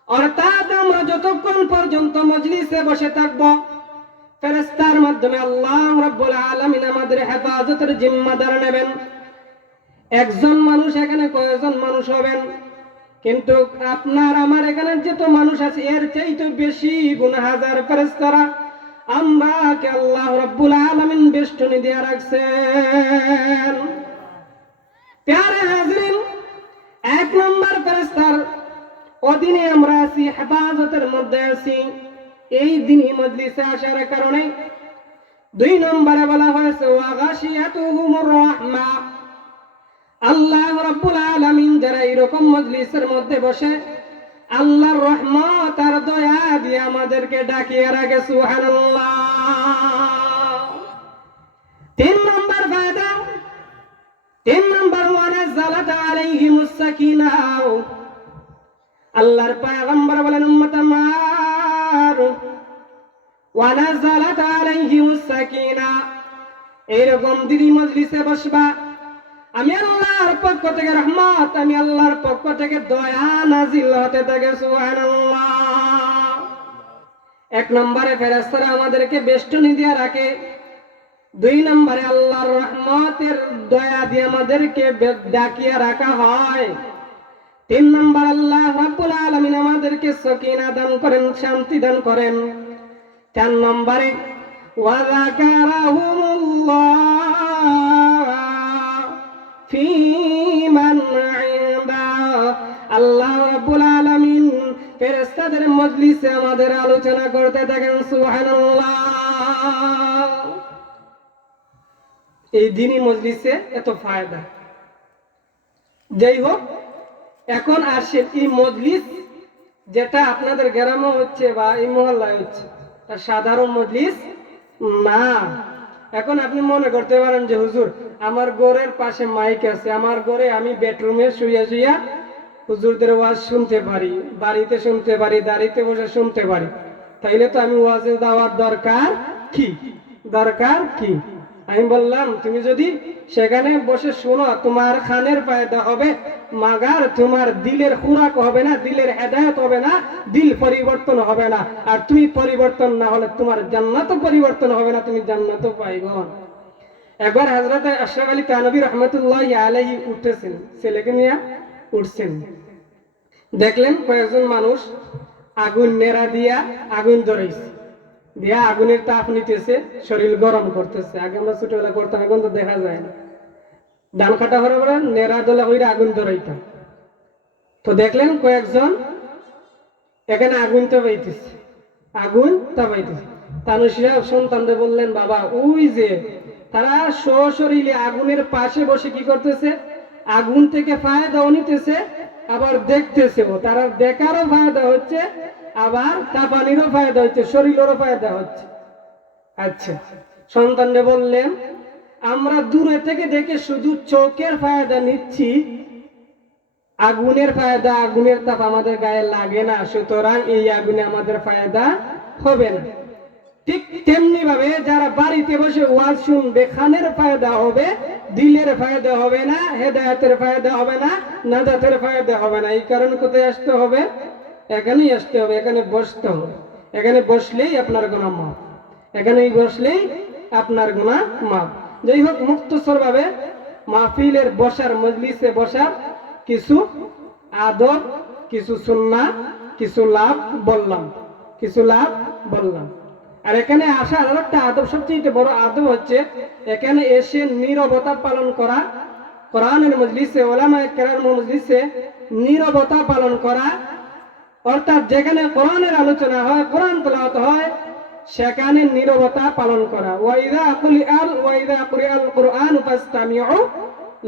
অর্থাৎ আমরা যতক্ষণ পর্যন্ত মজলিসে বসে থাকব, ফেরেশতার মাধ্যমে আল্লাহ রাব্বুল আলামিন আমাদের হেফাজতের জিম্মাদার নেবেন। একজন মানুষ এখানে কয়জন মানুষ হবেন? কিন্তু আপনার আমার এখানে যত মানুষ আছে, এর চাইতে বেশি গুণ হাজার ফেরেশতারা আমরাকে আল্লাহ রাব্বুল আলামিন বেষ্টনী দিয়ে রাখছেন। প্যারে হাজরিন, 1 নম্বর ফেরেশতার অধীনে আমরা আছি, হেফাজতের মধ্যে আছি এই দ্বীনি মজলিসে আসার কারণে। 2 নম্বরে বলা হয়েছে ওয়া গাশিয়াতুহুমুর রাহমা, আল্লাহ রাব্বুল আলামিন যারা এরকম মজলিসের মধ্যে বসে, আল্লাহর রহমত আর দয়া দিয়ে আমাদেরকে ডাকিয়ে রাখে। সুবহানাল্লাহ। 3 নম্বর ফায়দা, 3 নম্বর ওয়া নাযালাত আলাইহিমুস সাকিনাহ। আল্লাহর পয়গম্বর বলেন, উম্মত আমার, ওয়া নাযালাত আলাইহিমুস সাকিনাহ, এরকম দ্বীনি মজলিসে বসবা, আমি আল্লাহর পক্ষ থেকে রহমত, আমি আল্লাহর পক্ষ থেকে দয়া নাজিল হতে থাকে। সুবহানাল্লাহ। 1 নম্বরে ফেরেশতারা আমাদেরকে বেষ্টনী দিয়ে রাখে। দুই নম্বরে আল্লাহর রহমতের দয়া দিয়ে আমাদেরকে ডাকিয়ে রাখা হয়। তিন নম্বর আল্লাহ রাব্বুল আলামিন আমাদেরকে সকিনা দান করেন, শান্তি দান করেন। চার নম্বরে ওয়া যাকারাহুমুল্লাহ ফি মান ইনদা, আল্লাহ রাব্বুল আলামিন ফেরেশতাদের মজলিসে আমাদের আলোচনা করতে থাকেন। সুবহানাল্লাহ। এই দিনই মজলিসে এত ফায়দা। যাই হোক, এখন আসে এই মজলিস যেটা আপনাদের গ্রামে হচ্ছে বা এই মহল্লায় হচ্ছে, এটা সাধারণ মজলিস না। এখন আপনি মনে করতে পারেন যে হুজুর আমার ঘরের পাশে মাইক আছে, আমার ঘরে আমি বেডরুমে শুয়ে শুয়ে হুজুরদের ওয়াজ শুনতে পারি, বাড়িতে শুনতে পারি, দাঁড়িতে বসে শুনতে পারি, তাইলে তো আমি ওয়াজে দেওয়ার দরকার কি? দরকার কি? আমি বললাম তুমি যদি সেখানে বসে শোনো তোমার খানের ফায়দা হবে, মাগার তোমার দিলের খুরাক হবে না, দিলের হেদায়েত হবে না, দিল পরিবর্তন হবে না। আর তুমি পরিবর্তন না হলে তোমার জান্নাত পরিবর্তন হবে না, তুমি জান্নাত পাইবে না। একবার হযরত আশরাফ আলী থানভী রাহমাতুল্লাহি আলাইহি উঠতেছেন, ছেলেকে নিয়ে উঠছেন, দেখলেন কয়েকজন মানুষ আগুন নেড়া দিয়া আগুন ধরাইছে, দিয়া আগুনের তাপ নিতেছে, শরীর গরম করতেছে। আগে আমরা ছোটবেলা করতাম, এখন তো দেখা যায় না। ধান কাটা হওয়ার পরে নেড়া দোলা হইলে আগুন ধরাইতাম। তো দেখলেন কয়েকজন এখানে আগুন তাপাইতেছে, আগুন তাপাইতেছে। তানুশিরা সন্তানদের বললেন, বাবা ওই যে তারা সশরীরে আগুনের পাশে বসে কি করতেছে, আগুন থেকে ফায়দাও নিতেছে, আবার দেখতেছেও। তারা দেখারও ফায়দা হচ্ছে, আবার তাপানিরও ফায়দা হচ্ছে, শরীরেরও ফায়দা হচ্ছে। আচ্ছা, সন্তানরা বললেন আমরা দূরে থেকে দেখে শুধু চোখের ফায়দা নিচ্ছি, আগুনের ফায়দা, আগুনের তাপ আমাদের গায়ে লাগে না, সুতরাং এই আগুনে আমাদের ফায়দা হবে না। ঠিক তেমনি ভাবে যারা বাড়িতে বসে ওয়াজ শুনবে, খানের ফায়দা হবে, দিলের ফায়দা হবে না, হেদায়েতের ফায়দা হবে না, নাজাতের ফায়দা হবে না। এই কারণে কোথায় আসতে হবে? এখানেই আসতে হবে, এখানে বসতে হবে। এখানে বসলেই আপনার গুনাহ মাফ, এখানেই বসলেই আপনার গুনাহ মাফ। যাই হোক, মুক্তসর ভাবে মাহফিলের বসার, মজলিসে বসার কিছু আদব, কিছু সুন্নাহ, কিছু লাভ বললাম, কিছু লাভ বললাম। আর এখানে আসার আর একটা আদব, সবচেয়ে বড় আদব হচ্ছে এখানে এসে নীরবতা পালন করা। কোরআনের মজলিসে, উলামায়ে কেরামের মজলিসে নীরবতা পালন করা, অর্থাৎ যেখানে কোরআনের আলোচনা হয়, কোরআন তেলাওয়াত হয়, সেখানে নীরবতা পালন করা। ওয়াইদা কুরিআল কুরআন ফাসতামিউ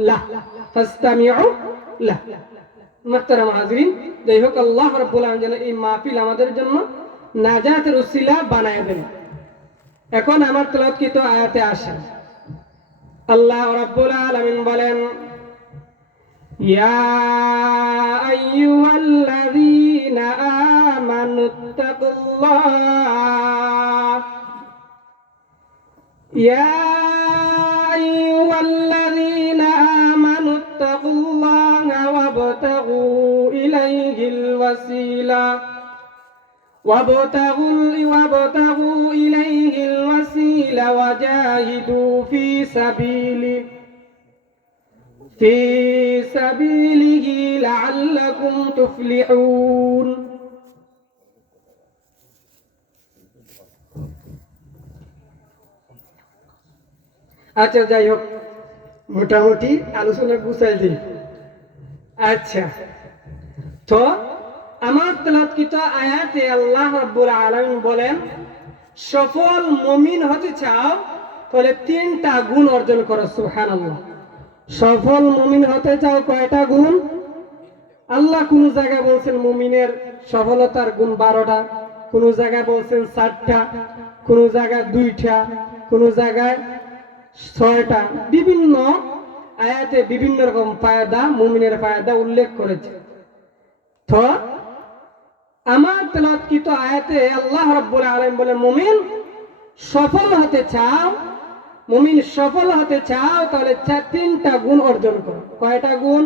লাহ, ফাসতামিউ লাহ। মুহতারাম হাজিরিন, যাই হোক, আল্লাহ রাব্বুল আলামিন যেন এই মাহফিল আমাদের জন্য নাজাতের উসিলা বানায় দেন। এখন আমার তেলাওয়াতকৃত আয়াতে আসেন। আল্লাহ রাব্বুল আলামিন বলেন, ইয়া আইয়ুহাল্লাযীনা আমানুত্তাকুল্লাহ, ইয়া আইয়ুহাল্লাযীনা আমানুত্তাকুল্লাহা ওয়াবতাগু ইলাইহিল ওয়াসিলা وابتغوا إليه الوسيلة وجاهدوا في سبيله لعلكم تفلحون। আচ্ছা, যাই হোক, মোটামুটি আলোচনা গুছাই দিই। আচ্ছা, তো আমার তেলাওয়াতকৃত আয়াতে আল্লাহ রাব্বুল আলামিন বলেন, সফল মুমিন হতে চাও তাহলে 3টা গুণ অর্জন করো। সুবহানাল্লাহ। সফল মুমিন হতে চাও কয়টা গুণ? আল্লাহ কোন জায়গায় বলছেন মুমিনের সফলতার গুণ 12টা, কোন জায়গায় বলছেন 7টা, কোন জায়গায় 2টা, কোন জায়গায় 6টা। বিভিন্ন আয়াতে বিভিন্ন রকম ফায়দা, মুমিনের ফায়দা উল্লেখ করেছে। তো আমার তেলাওয়াতকৃত আয়াতে আল্লাহ রাব্বুল আলামিন বলেন, মুমিন সফল হতে চাও, মুমিন সফল হতে চাও তাহলে 3টা গুণ অর্জন করো। কয়টা গুণ?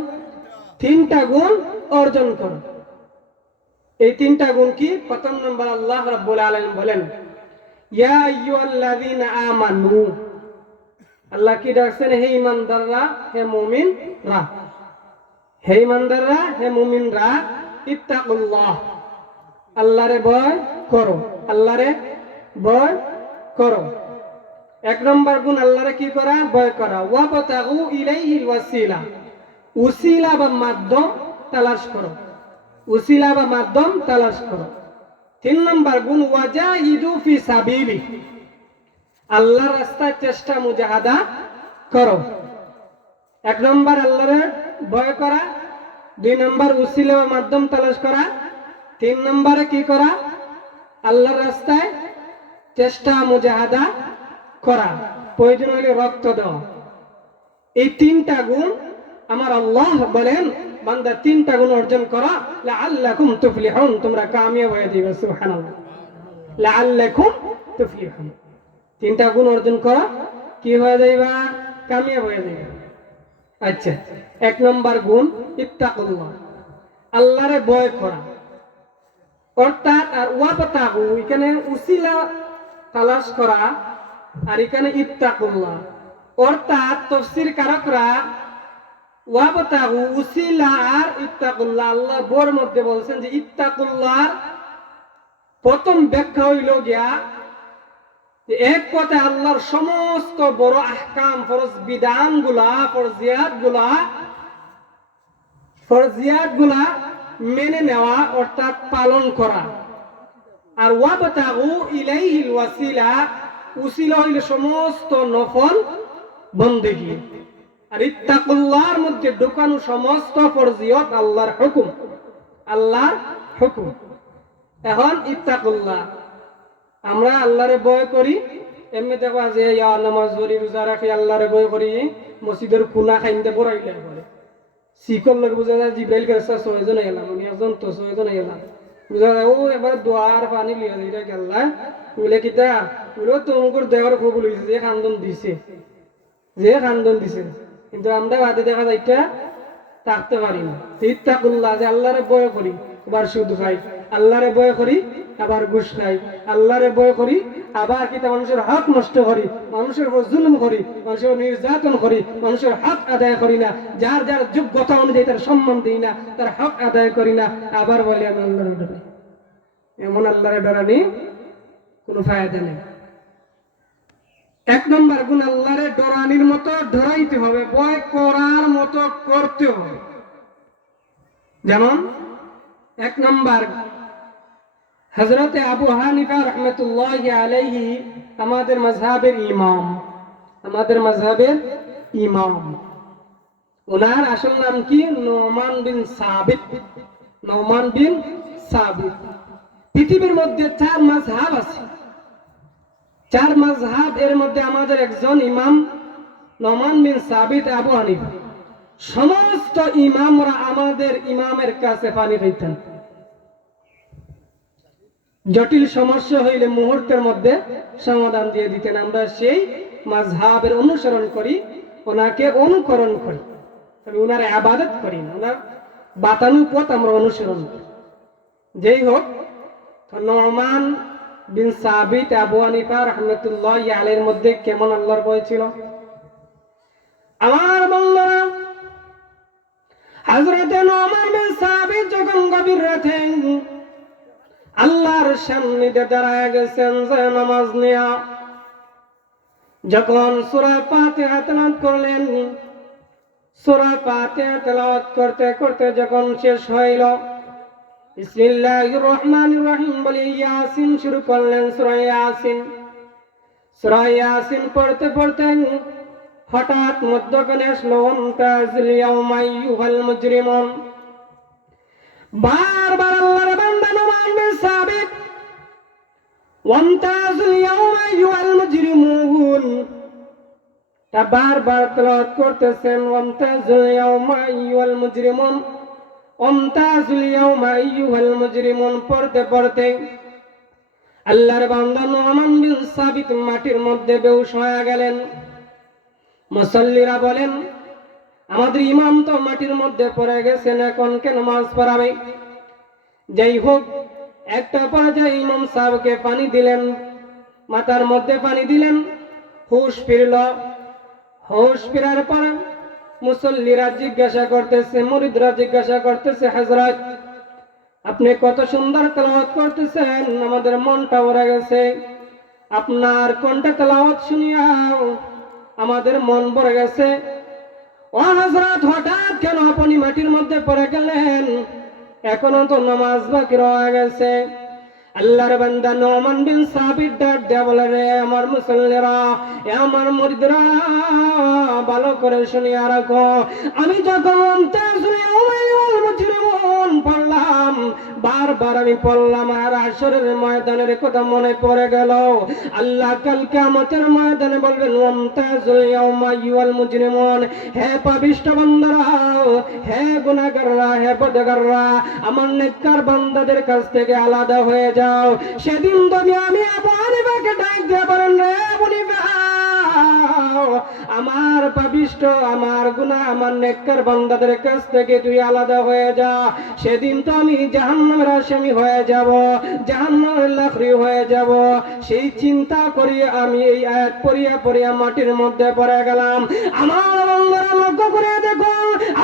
3টা গুণ অর্জন করো। এই 3টা গুণ কি? প্রথম নম্বর, আল্লাহ রাব্বুল আলামিন বলেন, ইয়া আইয়ুহাল্লাযীনা আমানু, আল্লাহ কি ডাকছেন? হে ইমানদাররা, হে মুমিনরা, হে ইমানদাররা, হে মুমিনরা, ইত্তাকুল্লাহ, আল্লাহরে ভয় করো, আল্লাহরে ভয় করো। এক নম্বর গুণ আল্লাহরে কি করা? ভয় করা। ওয়াবতাগু ইলাইহিল ওয়াসিলা, উসিলা বা মাধ্যম তালাশ করো, উসিলা বা মাধ্যম তালাশ করো। 3 নম্বর গুণ ওয়াজাহিদু ফি সাবিলি, আল্লাহর রাস্তায় চেষ্টা মুজাহাদা করো। 1 নম্বর আল্লাহরে ভয় করা, 2 নম্বর উসিলা বা মাধ্যম তালাশ করা, 3 নম্বরে কি করা? আল্লাহর রাস্তায় চেষ্টা মুজাহাদা করা, প্রয়োজন হলে রক্ত দেওয়া। এই 3টা গুণ আমার আল্লাহ বলেন, বান্দা 3টা গুণ অর্জন করা, লাআল্লাকুম তুফলিহুন, তোমরা কামিয়াব হয়ে যাবে। সুবহানাল্লাহ, লাআল্লাকুম তুফলিহুন, 3টা গুণ অর্জন করা, কি হয়ে যাইবা? কামিয়াব হয়ে যাবে। আচ্ছা, 1 নম্বর গুণ ইত্তাকুল্লাহ, আল্লাহরে ভয় করা। অর্থাৎ আর ওয়াবতাগু, এখানে উসিলা তালাশ করা, আর এখানে ইত্তাকুল্লাহ। অর্থাৎ তাফসীর কারকরা ওয়াবতাগু, উসিলা আর ইত্তাকুল্লাহ, আল্লাহ বোর মধ্যে বলছেন যে ইত্তাকুল্লাহ প্রথম ব্যাখ্যা হইল গিয়া যে এক কথায় আল্লাহর সমস্ত বড় আহকাম, ফরজ বিধান গুলা, ফরজিয়াত গুলা মেনে নেওয়া, অর্থাৎ পালন করা। আর ওয়াবতাগু ইলাইহিল ওয়াসিলা, উসিলা হইল সমস্ত নফল বন্দেগী। আর ইত্তাকুল্লাহর মধ্যে ঢুকানো সমস্ত ফরজিয়ত, আল্লাহর হুকুম, আল্লাহর হুকুম। এখন ইত্তাকুল্লাহ, আমরা আল্লাহরে ভয় করি, এমনি দেখবা যে নামাজ পড়ি, রোজা রাখি, আল্লাহরে ভয় করি, মসজিদের কোনা খাইতে বড়াইলে বলে শিকল লোক বুঝা যায় জিব্রাইল ফেরেশতা 6 জন এলাম, উনি একজন তো 6 জন এলাম, বুঝা যায় ও এবার দোয়ার পানি লিয়া যায়, এটা গেল্লা বলে কিতা বলে তোমার দেওয়ার কবুল হয়েছে, যে খান্দন দিছে, যে খান্দন দিছে। কিন্তু আমরা বাদে দেখা যায় এটা থাকতে পারি না। ইত্তাকুল্লাহ, যে আল্লাহরে ভয় করি, আবার সুদ খাই, আল্লাহরে ভয় করি, আবার ঘুষ খাই, আল্লাহরে ভয় করি, আবার কিতা মানুষের হক নষ্ট করি, মানুষের উপর জুলুম করি, মানুষের নির্যাতন করি, মানুষের হক আদায় করি না, যার যার যোগ্যতা অনুযায়ী তার সম্মান দিই না, তার হক আদায় করি না, আবার বলি আমি আল্লাহরে ডরাই। এমন আল্লাহরে ডরানি কোনো ফায়দা নেই। 1 নম্বর গুণ আল্লাহরে ডরানির মতো ডরাইতে হবে, ভয় করার মতো করতে হবে। যেমন 1 নম্বর হযরতে আবু হানিফা রাহমাতুল্লাহি আলাইহি, আমাদের মাযহাবের ইমাম, আমাদের মাযহাবের ইমাম, ওনার আসল নাম কি? নোমান বিন সাবিত, নোমান বিন সাবিত। পৃথিবীর মধ্যে 4 মাযহাব আছে, 4 মাযহাব, এর মধ্যে আমাদের একজন ইমাম নোমান বিন সাবিত আবু হানিফা। সমস্ত ইমামরা আমাদের ইমামের কাছে পানি খাইতেন, জটিল সমস্যা হইলে মুহূর্তের মধ্যে সমাধান দিয়ে দিতেন। আমরা সেই মাযহাবের অনুসরণ করি, ওনাকে অনুকরণ করি, তবে ওনার ইবাদত করি না, ওনার বাতানো পথ আমরা অনুসরণ করি। যেই হোক, নোমান বিন সাবিত আবু হানিফা রাহমাতুল্লাহি আলাইহির মধ্যে কেমন আল্লাহর ভয় ছিল আমার বন্ধুরা। হযরতে নোমান বিন সাবিত যখন গভীর রাতে আল্লাহর সান্নিধ্যে দাঁড়ায় গেছেন যে নামাজ নিয়া, যখন সূরা ফাতিহা তেলাওয়াত করলেন, সূরা ফাতিহা তেলাওয়াত করতে করতে যখন শেষ হইল, বিসমিল্লাহির রহমানির রহিম বলে ইয়াসিন শুরু করলেন, সূরা ইয়াসিন। সূরা ইয়াসিন পড়তে পড়তে হঠাৎ মধ্যখানে আসলো ওয়ামতাজিল ইয়াওমা আইয়ুহাল মুজরিমুন। বারবার আল্লাহর বান্দা নোমান বিন সাবিত ওয়ামতাজিল ইয়াওমা আইয়ুহাল মুজরিমুন তা বারবার তেলাওয়াত করতেছেন, ওয়ামতাজিল ইয়াওমা আইয়ুহাল মুজরিমুন, ওয়ামতাজিল ইয়াওমা আইয়ুহাল মুজরিমুন পড়তে পড়তে আল্লাহর বান্দা নোমান বিন সাবিত মাটির মধ্যে বেহুশ হয়ে গেলেন। মুসাল্লিরা বলেন, আমাদের ইমাম তো মাটির মধ্যে পড়ে গেছেন, এখন কেন নামাজ পড়াবে? যাই হোক, একটা পর্যায়ে ইমাম সাহেবকে পানি দিলেন, মাথার মধ্যে পানি দিলেন, হুশ ফিরল। হোশ ফেরার পর মুসল্লিরা জিজ্ঞাসা করতেছে, মুরিদরা জিজ্ঞাসা করতেছে, হযরত আপনি কত সুন্দর তেলাওয়াত করতেছেন, আমাদের মনটা ভরে গেছে। আপনার কণ্ঠে তেলাওয়াত শুনিয়া আমাদের মন ভরে গেছে। ও হযরত, হঠাৎ কেন আপনি মাটির মধ্যে পড়ে গেলেন? এখনো তো নামাজ বাকি রয়ে গেছে। আল্লাহর বান্দা নোমান বিন সাবিত ডাক দেয়া বলে, রে আমার মুসল্লিরা, এ আমার মুরিদরা, ভালো করে শুনিয়া রাখো। আমি যখন পড়লাম, বারবার আমি পড়লাম, আর হাশরের ময়দানের কথা মনে পড়ে গেল। আল্লাহ কাল কিয়ামতের ময়দানে বলবেন, ওয়ামতাজুল ইয়াউমা আইয়ুহাল মুজরিমুন, হে পাপিষ্ঠ বান্দারা, হে গুনাহগাররা, হে বদগাররা, আমার নেককার বান্দাদের কাছ থেকে আলাদা হয়ে যাও। সেদিন তুমি আমি আবু হানিফাকে ডাক দিয়ে বলেন, রে আবু হানিফা, আমার পাপিষ্ঠ, আমার গুনাহ, আমার নেককার বান্দাদের কাছ থেকে তুই আলাদা হয়ে যা। সেদিন তো আমি জাহান্নামের আসামি হয়ে যাব, জাহান্নামের লাকড়ি হয়ে যাব। সেই চিন্তা করি আমি এই আয়াত পড়িয়া পড়িয়া মাটির মধ্যে পড়ে গেলাম। আমার বান্দারা লক্ষ্য করে দেখো,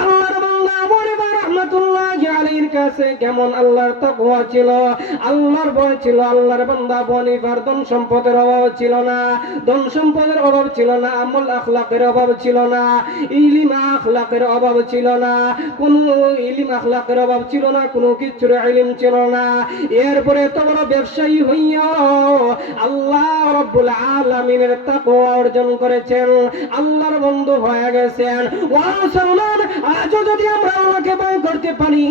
আল্লাহর বান্দা আবু হানিফা রাহমাতুল্লাহি আলাইহির কাছে কেমন আল্লাহর তাকওয়া ছিল, আল্লাহর ভয় ছিল। আল্লাহর বান্দা আবু হানিফার ধন সম্পদের অভাব ছিল না, ধন সম্পদের অভাব ছিল না, আমল আখলাকের অভাব ছিল না, ইলম আখলাকের অভাব ছিল না, কোনো ইলম আখলাকের অভাব ছিল না, কোনো কিছুর ইলম ছিল না। এরপরে তো বড় ব্যবসায়ী হইয়া আল্লাহ রাব্বুল আলামিনের তাকওয়া অর্জন করেছেন, আল্লাহর বন্ধু হয়ে গেছেন। ওয়া মুসলমান, আজও যদি আমরা আল্লাহকে ভয় করতে পারি,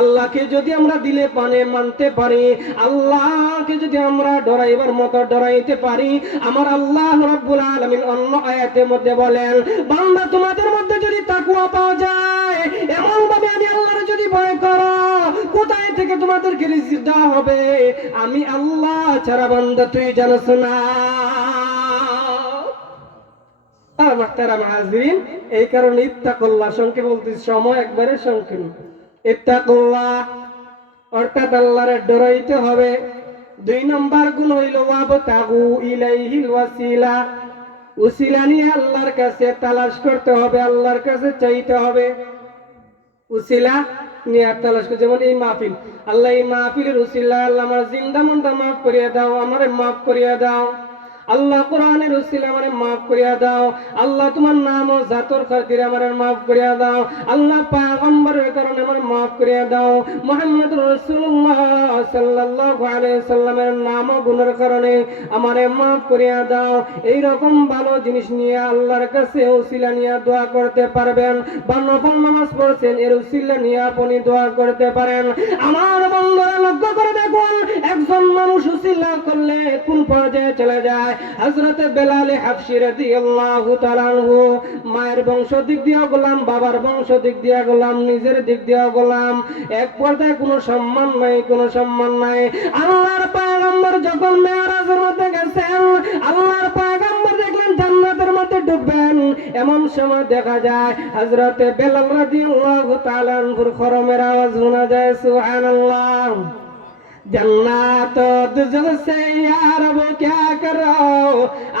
আল্লাহকে যদি আমরা দিলে পানে মানতে পারি, আল্লাহকে যদি আমরা ডরাইবার মতো ডরাইতে পারি, আমার আল্লাহ রাব্বুল আলামিন অন্য আয়াতের মধ্যে বলেন, বান্দা তোমাদের মধ্যে যদি তাকওয়া পাওয়া যায়, এমন ভাবে আমি আল্লাহর যদি ভয় করো, কোথায় থেকে তোমাদেরকে রিজিক দেওয়া হবে আমি আল্লাহ ছাড়া বান্দা তুই জানোস না। আর মুহতারাম হাজিরিন, এই কারণে ইত্তাকুল্লাহ, সংক্ষেপে বলতেছি, সময় একবারে সংকীর্ণ। ইত্তাকুল্লাহ অর্থাৎ আল্লাহর ডরাইতে হবে। 2 নম্বর গুণ হইল ওয়াবতাগু ইলাইহিল ওয়াসিলা, উসিলা নিয়ে আল্লাহর কাছে তালাশ করতে হবে, আল্লাহর কাছে চাইতে হবে। উসিলা নিয়ে তালাশ করতে, যেমন এই মাহফিল, আল্লাহ এই মাহফিলের উসিলা, আল্লাহ আমার জিন্দা মনটা মাফ করিয়া দাও, আমারে মাফ করিয়া দাও। আল্লাহ কোরআনের উসিলা আমারে মাফ করিয়া দাও। আল্লাহ তোমার নাম ও জাতর খাতিরে আমারে মাফ করিয়া দাও। আল্লাহ পয়গম্বরের কারণে আমারে মাফ করিয়া দাও। মুহাম্মদ রাসূলুল্লাহ সাল্লাল্লাহু আলাইহি সাল্লামের নাম ও গুণের কারণে আমারে মাফ করিয়া দাও। এই রকম ভালো জিনিস নিয়ে আল্লাহর কাছে উসিলা নিয়ে দোয়া করতে পারবেন। বা নফল নামাজ পড়ছেন, এর উসিলা নিয়ে আপনি দোয়া করতে পারেন। আমার বন্ধুরা লক্ষ্য করে দেখুন, একজন মানুষ উসিলা করলে কোন পর্যায়ে চলে যায়। হযরত বেলাল হাবশী রাদিয়াল্লাহু তাআলা আনহু, মায়ের বংশ দিক দিয়া গোলাম, বাবার বংশ দিক দিয়া গোলাম, নিজের দিক দিয়া গোলাম, এক পর্যায়ে কোনো সম্মান নাই, কোনো সম্মান নাই। আল্লাহর পয়গম্বর যখন মেরাজের মধ্যে গেছেন, আল্লাহর পয়গম্বর দেখলেন জান্নাতের মধ্যে ঢুকবেন, এমন সময় দেখা যায় হযরত বেলাল রাদিয়াল্লাহু তাআলা আনহুর খরমের আওয়াজ শোনা যায়, সুবহানাল্লাহ। जन्नत दुज़ से यार वो क्या करो,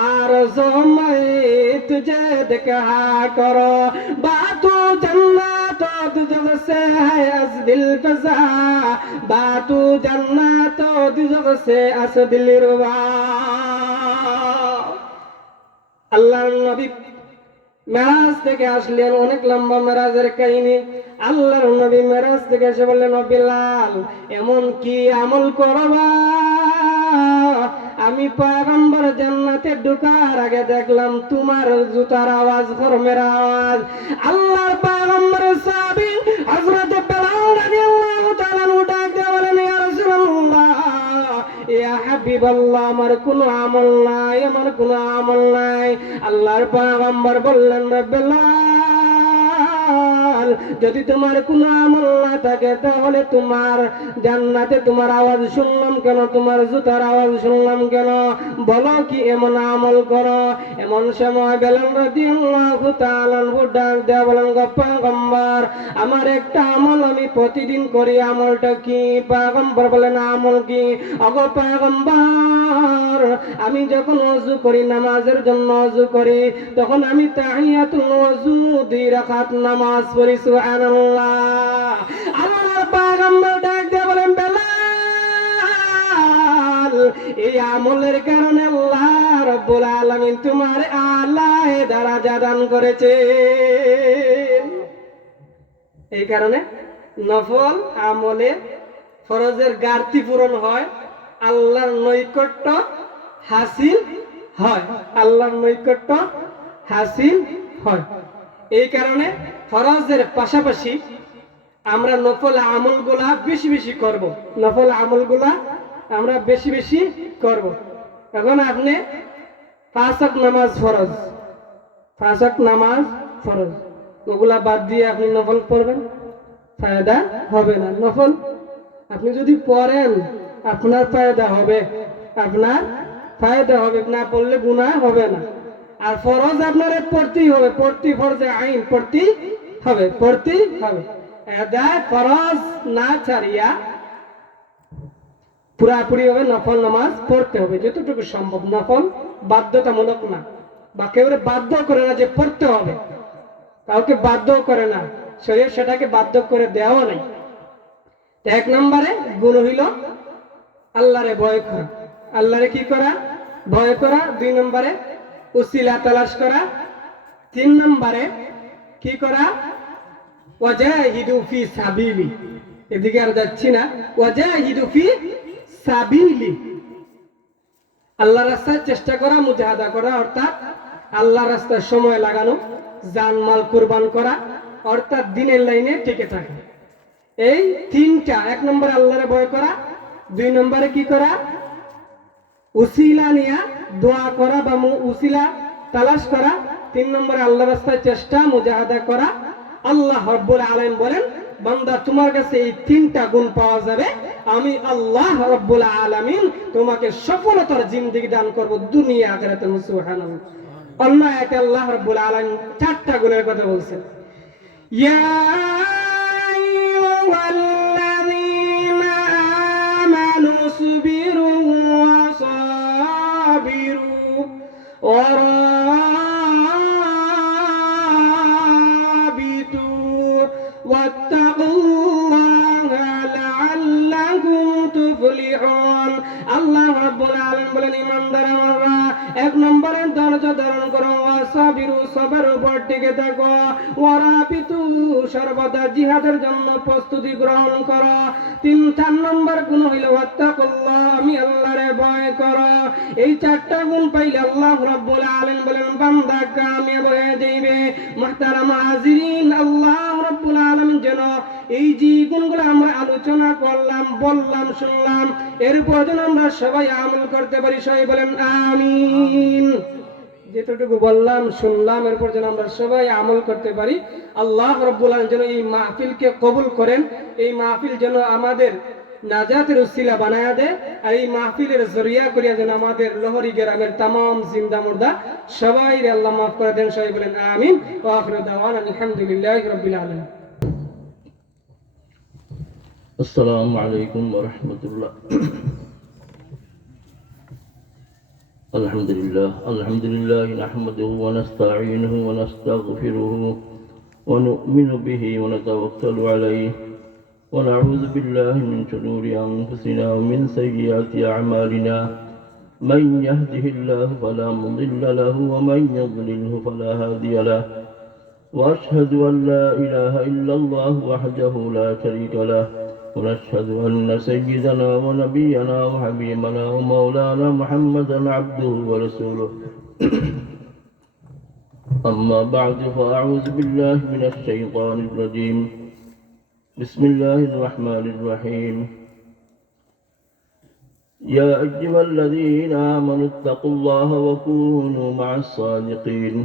आरज़ू मैं तुझे दिखा करो, बातू जन्नत दुज़ से है अस दिल फज़ा, बातू जन्नत दुज़ से अस दिल रुबा। अल्लाह नबी মেরাজ থেকে আসলেন, অনেক লম্বা মেরাজের কাহিনী। আল্লাহর নবী মেরাজ থেকে এসে বললেন, ও বিলাল, এমন কি আমল করবা আমি পয়গম্বর জান্নাতে ঢোকার আগে দেখলাম তোমার জুতার আওয়াজ, খরমের আওয়াজ। আল্লাহর পয়গম্বরের সাহাবী হযরত বেলাল রাদিয়াল্লাহু তাআলা ডাক দিয়ে বলেন, ইয়া রাসূলুল্লাহ, ইয়া হাবিবাল্লাহ, আমার কোনো আমল নাই, আমার কোনো আমল নাই। আল্লাহর পয়গম্বর বললেন, বেলাল, আমাল, যদি তোমার কোনো আমল না থাকে তাহলে তোমার জান্নাতে তোমার আওয়াজ শুনলাম কেন, তোমার জুতার আওয়াজ শুনলাম কেন, বলো কি এমন আমল করো। এমন সময় বেলাল রাদিয়াল্লাহু তাআলা আনহু ডাক দেয়া বলেন, গো পয়গম্বর, আমার একটা আমল আমি প্রতিদিন করি, আমলটা কি? পয়গম্বর বলেন, আমল কি? ওগো পয়গম্বর, আমি যখন ওযু করি, নামাজের জন্য ওযু করি, তখন আমি তাহিয়াতুল ওযু 2 রাকাত নামাজ পড়ি। সুবহানাল্লাহ। আল্লাহর পয়গম্বর ডাক দিয়ে বলেন, বেলাল, এই আমলের কারণে আল্লাহ রাব্বুল আলামিন তোমার আলায়ে দরজা দান করেছে। এই কারণে নফল আমলে ফরজের ঘাটতি পূরণ হয়, আল্লাহর নৈকট্য হাসিল হয়, আল্লাহর নৈকট্য হাসিল হয়। এই কারণে ফরজের পাশাপাশি আমরা নফল আমলগুলা বেশি বেশি করব, নফল আমলগুলা আমরা বেশি বেশি করব। এখন আপনি 5 ওয়াক্ত নামাজ ফরজ, 5 ওয়াক্ত নামাজ ফরজ, ওগুলা বাদ দিয়ে আপনি নফল পড়বেন, ফায়দা হবে না। নফল আপনি যদি পড়েন আপনার ফায়দা হবে, আপনার ফায়দা হবে, না পড়লে গুনাহ হবে না। আর ফরজ আপনার পড়তেই হবে, পড়তে ফরজে আইন পড়তেই হবে, পড়তেই হবে। এদায় ফরজ না ছাড়িয়া পুরাপুরি ভাবে নফল নামাজ পড়তে হবে যতটুকু সম্ভব। নফল বাধ্যতামূলক না, বা কেউ বাধ্য করে না যে পড়তে হবে, কাউকে বাধ্য করে না, শরীর সেটাকে বাধ্য করে দেওয়া নাই। 1 নম্বরে গুণ হইল আল্লাহরে ভয় করা, আল্লাহরে কি করা? ভয় করা। 2 নম্বরে উসিলা তালাশ করা। 3 নম্বরে কি করা? ওয়াজাহিদু ফি সাবিলি, এদিকে আর যাচ্ছি না, ওয়াজাহিদু ফি সাবিলি, আল্লাহর রাস্তায় চেষ্টা করা, মুজাহাদা করা, অর্থাৎ আল্লাহর রাস্তায় সময় লাগানো, জানমাল কুরবান করা, অর্থাৎ দিনের লাইনে টিকে থাকা। এই 3টা, 1 নম্বরে আল্লাহরে ভয় করা, 2 নম্বরে কি করা? উসিলা নিয়া দোয়া করা বা উসিলা তালাশ করা, 3 নম্বরে আল্লাহর রাস্তায় চেষ্টা, মুজাহাদা করা। আল্লাহ রাব্বুল আলামিন বলেন, বান্দা তোমার কাছে এই 3টা গুণ পাওয়া যাবে, আমি আল্লাহ রাব্বুল আলামিন তোমাকে সফলতার জিন্দেগি দান করব দুনিয়া আখিরাতে। সুবহানাল্লাহ। অন্য আয়াতে আল্লাহ রাব্বুল আলামিন 4টা গুণের কথা বলছেন। ইয়া আইয়ুহাল্লাযীনা আমানু সুবিরু ওয়া সাবিরু ওয়া রাবিতু ওয়াত্তাকুল্লাহা লাআল্লাকুম তুফলিহুন। আল্লাহ রাব্বুল আলামিন বলেন, ঈমানদার আমরা 1 নম্বরে ধৈর্য ধারণ করো, ওয়াসাবিরু সবরের উপর টিকে থাকো, ওয়ারাবিতু সর্বদা জিহাদের জন্য প্রস্তুতি গ্রহণ করো। 4 নম্বর গুণ হইল ওয়াত্তাকুল্লাহ, আমি আল্লাহরে ভয় করো। এই 4টা গুণ পাইলে আল্লাহ রাব্বুল আলামিন বলেন বান্দা কামিয়াব হয়ে যাইবে। মুহতারাম হাজিরিন, আল্লাহ রাব্বুল আলামিন যেন এই যে গুণগুলো আমরা আলোচনা করলাম, বললাম, শুনলাম, এর উপর যেন আমরা সবাই আমল করতে পারি। সবাই বলেন আমিন। যেটুকু বললাম, শুনলাম, এরপর যেন আমরা সবাই আমল করতে পারি। আল্লাহ রাব্বুল আলামিন যেন এই মাহফিলকে কবুল করেন, এই মাহফিল যেন আমাদের নাজাতের উসিলা বানায়া দেয়, আর এই মাহফিলের জরিয়া করিয়া যেন আমাদের লোহরি গ্রামের तमाम জিন্দা মুর্দা সবাই আল্লাহ মাফ করে দেন। সবাই বলেন আমিন। ওয়া আখিরু দাওয়ানা আলহামদুলিল্লাহি রাব্বিল আলামিন। আসসালামু আলাইকুম ওয়া রাহমাতুল্লাহ। আলহামদুলিল্লাহ নাহমাদুহু ওয়া নাস্তাঈনুহু ওয়া নাস্তাগফিরুহু ওয়া নু'মিনু বিহি ওয়া নাতাওয়াক্কালু আলাইহি ওয়া নাউযু বিল্লাহি মিন শুরুরি আনফুসিনা ওয়া মিন সাইয়্যাতি আ'মালিনা। মান ইয়াহদিহিল্লাহু ফালা মুদিল্লা লাহু ওয়া মান ইউদ্লিলহু ফালা হাদিয়া লাহু। وأشهد أن لا إله إلا الله وحده لا شريك له ونشهد أن سيدنا ونبينا وحبيبنا ومولانا محمدا عبده ورسوله. أما بعد فأعوذ بالله من الشيطان الرجيم. بسم الله الرحمن الرحيم. يا أيها الذين آمنوا اتقوا الله وكونوا مع الصادقين.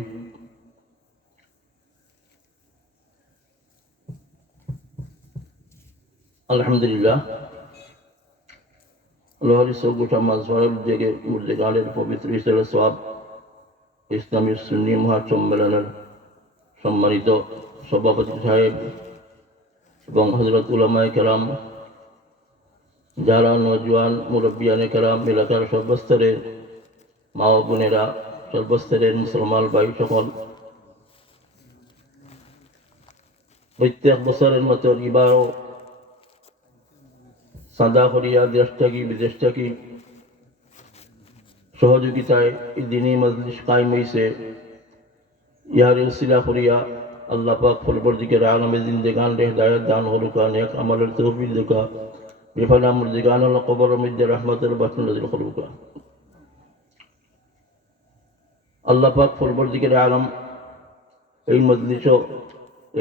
আলহামদুলিল্লাহ লোহারি সৌগুটা মাজহারের উদ্যোগে মুর্দেগানের পবিত্র ইসলামের সওয়াব ইসলামী সুন্নি মহাসম্মেলনের সম্মানিত সভাপতি সাহেব এবং হযরত উলামায়ে কেরাম, যারা নওজোয়ান মুরব্বিয়ানে কেরাম, এলাকার সর্বস্তরের মা ও বোনেরা, সর্বস্তরের মুসলমান ভাই সকল, প্রত্যেক বছরের মতো এবারও সাদা করিয়া দেশ থাকি বিদেশ থাকি সহযোগিতায় এই দিনী মজলিস কায়েম হইছে। ইহার উসিলা করিয়া আল্লাহ পাক পরবর্তীকার আলমে জিন্দেগান রে হেদায়েত দান হলুকা, নেক আমলের তৌফিক দেখা, বেফানা মুর্দিগান হল কবর মধ্যে রহমতের বাসন নাযিল করুকা। আল্লাহ পাক পরবর্তীকার আলম এই মজলিসও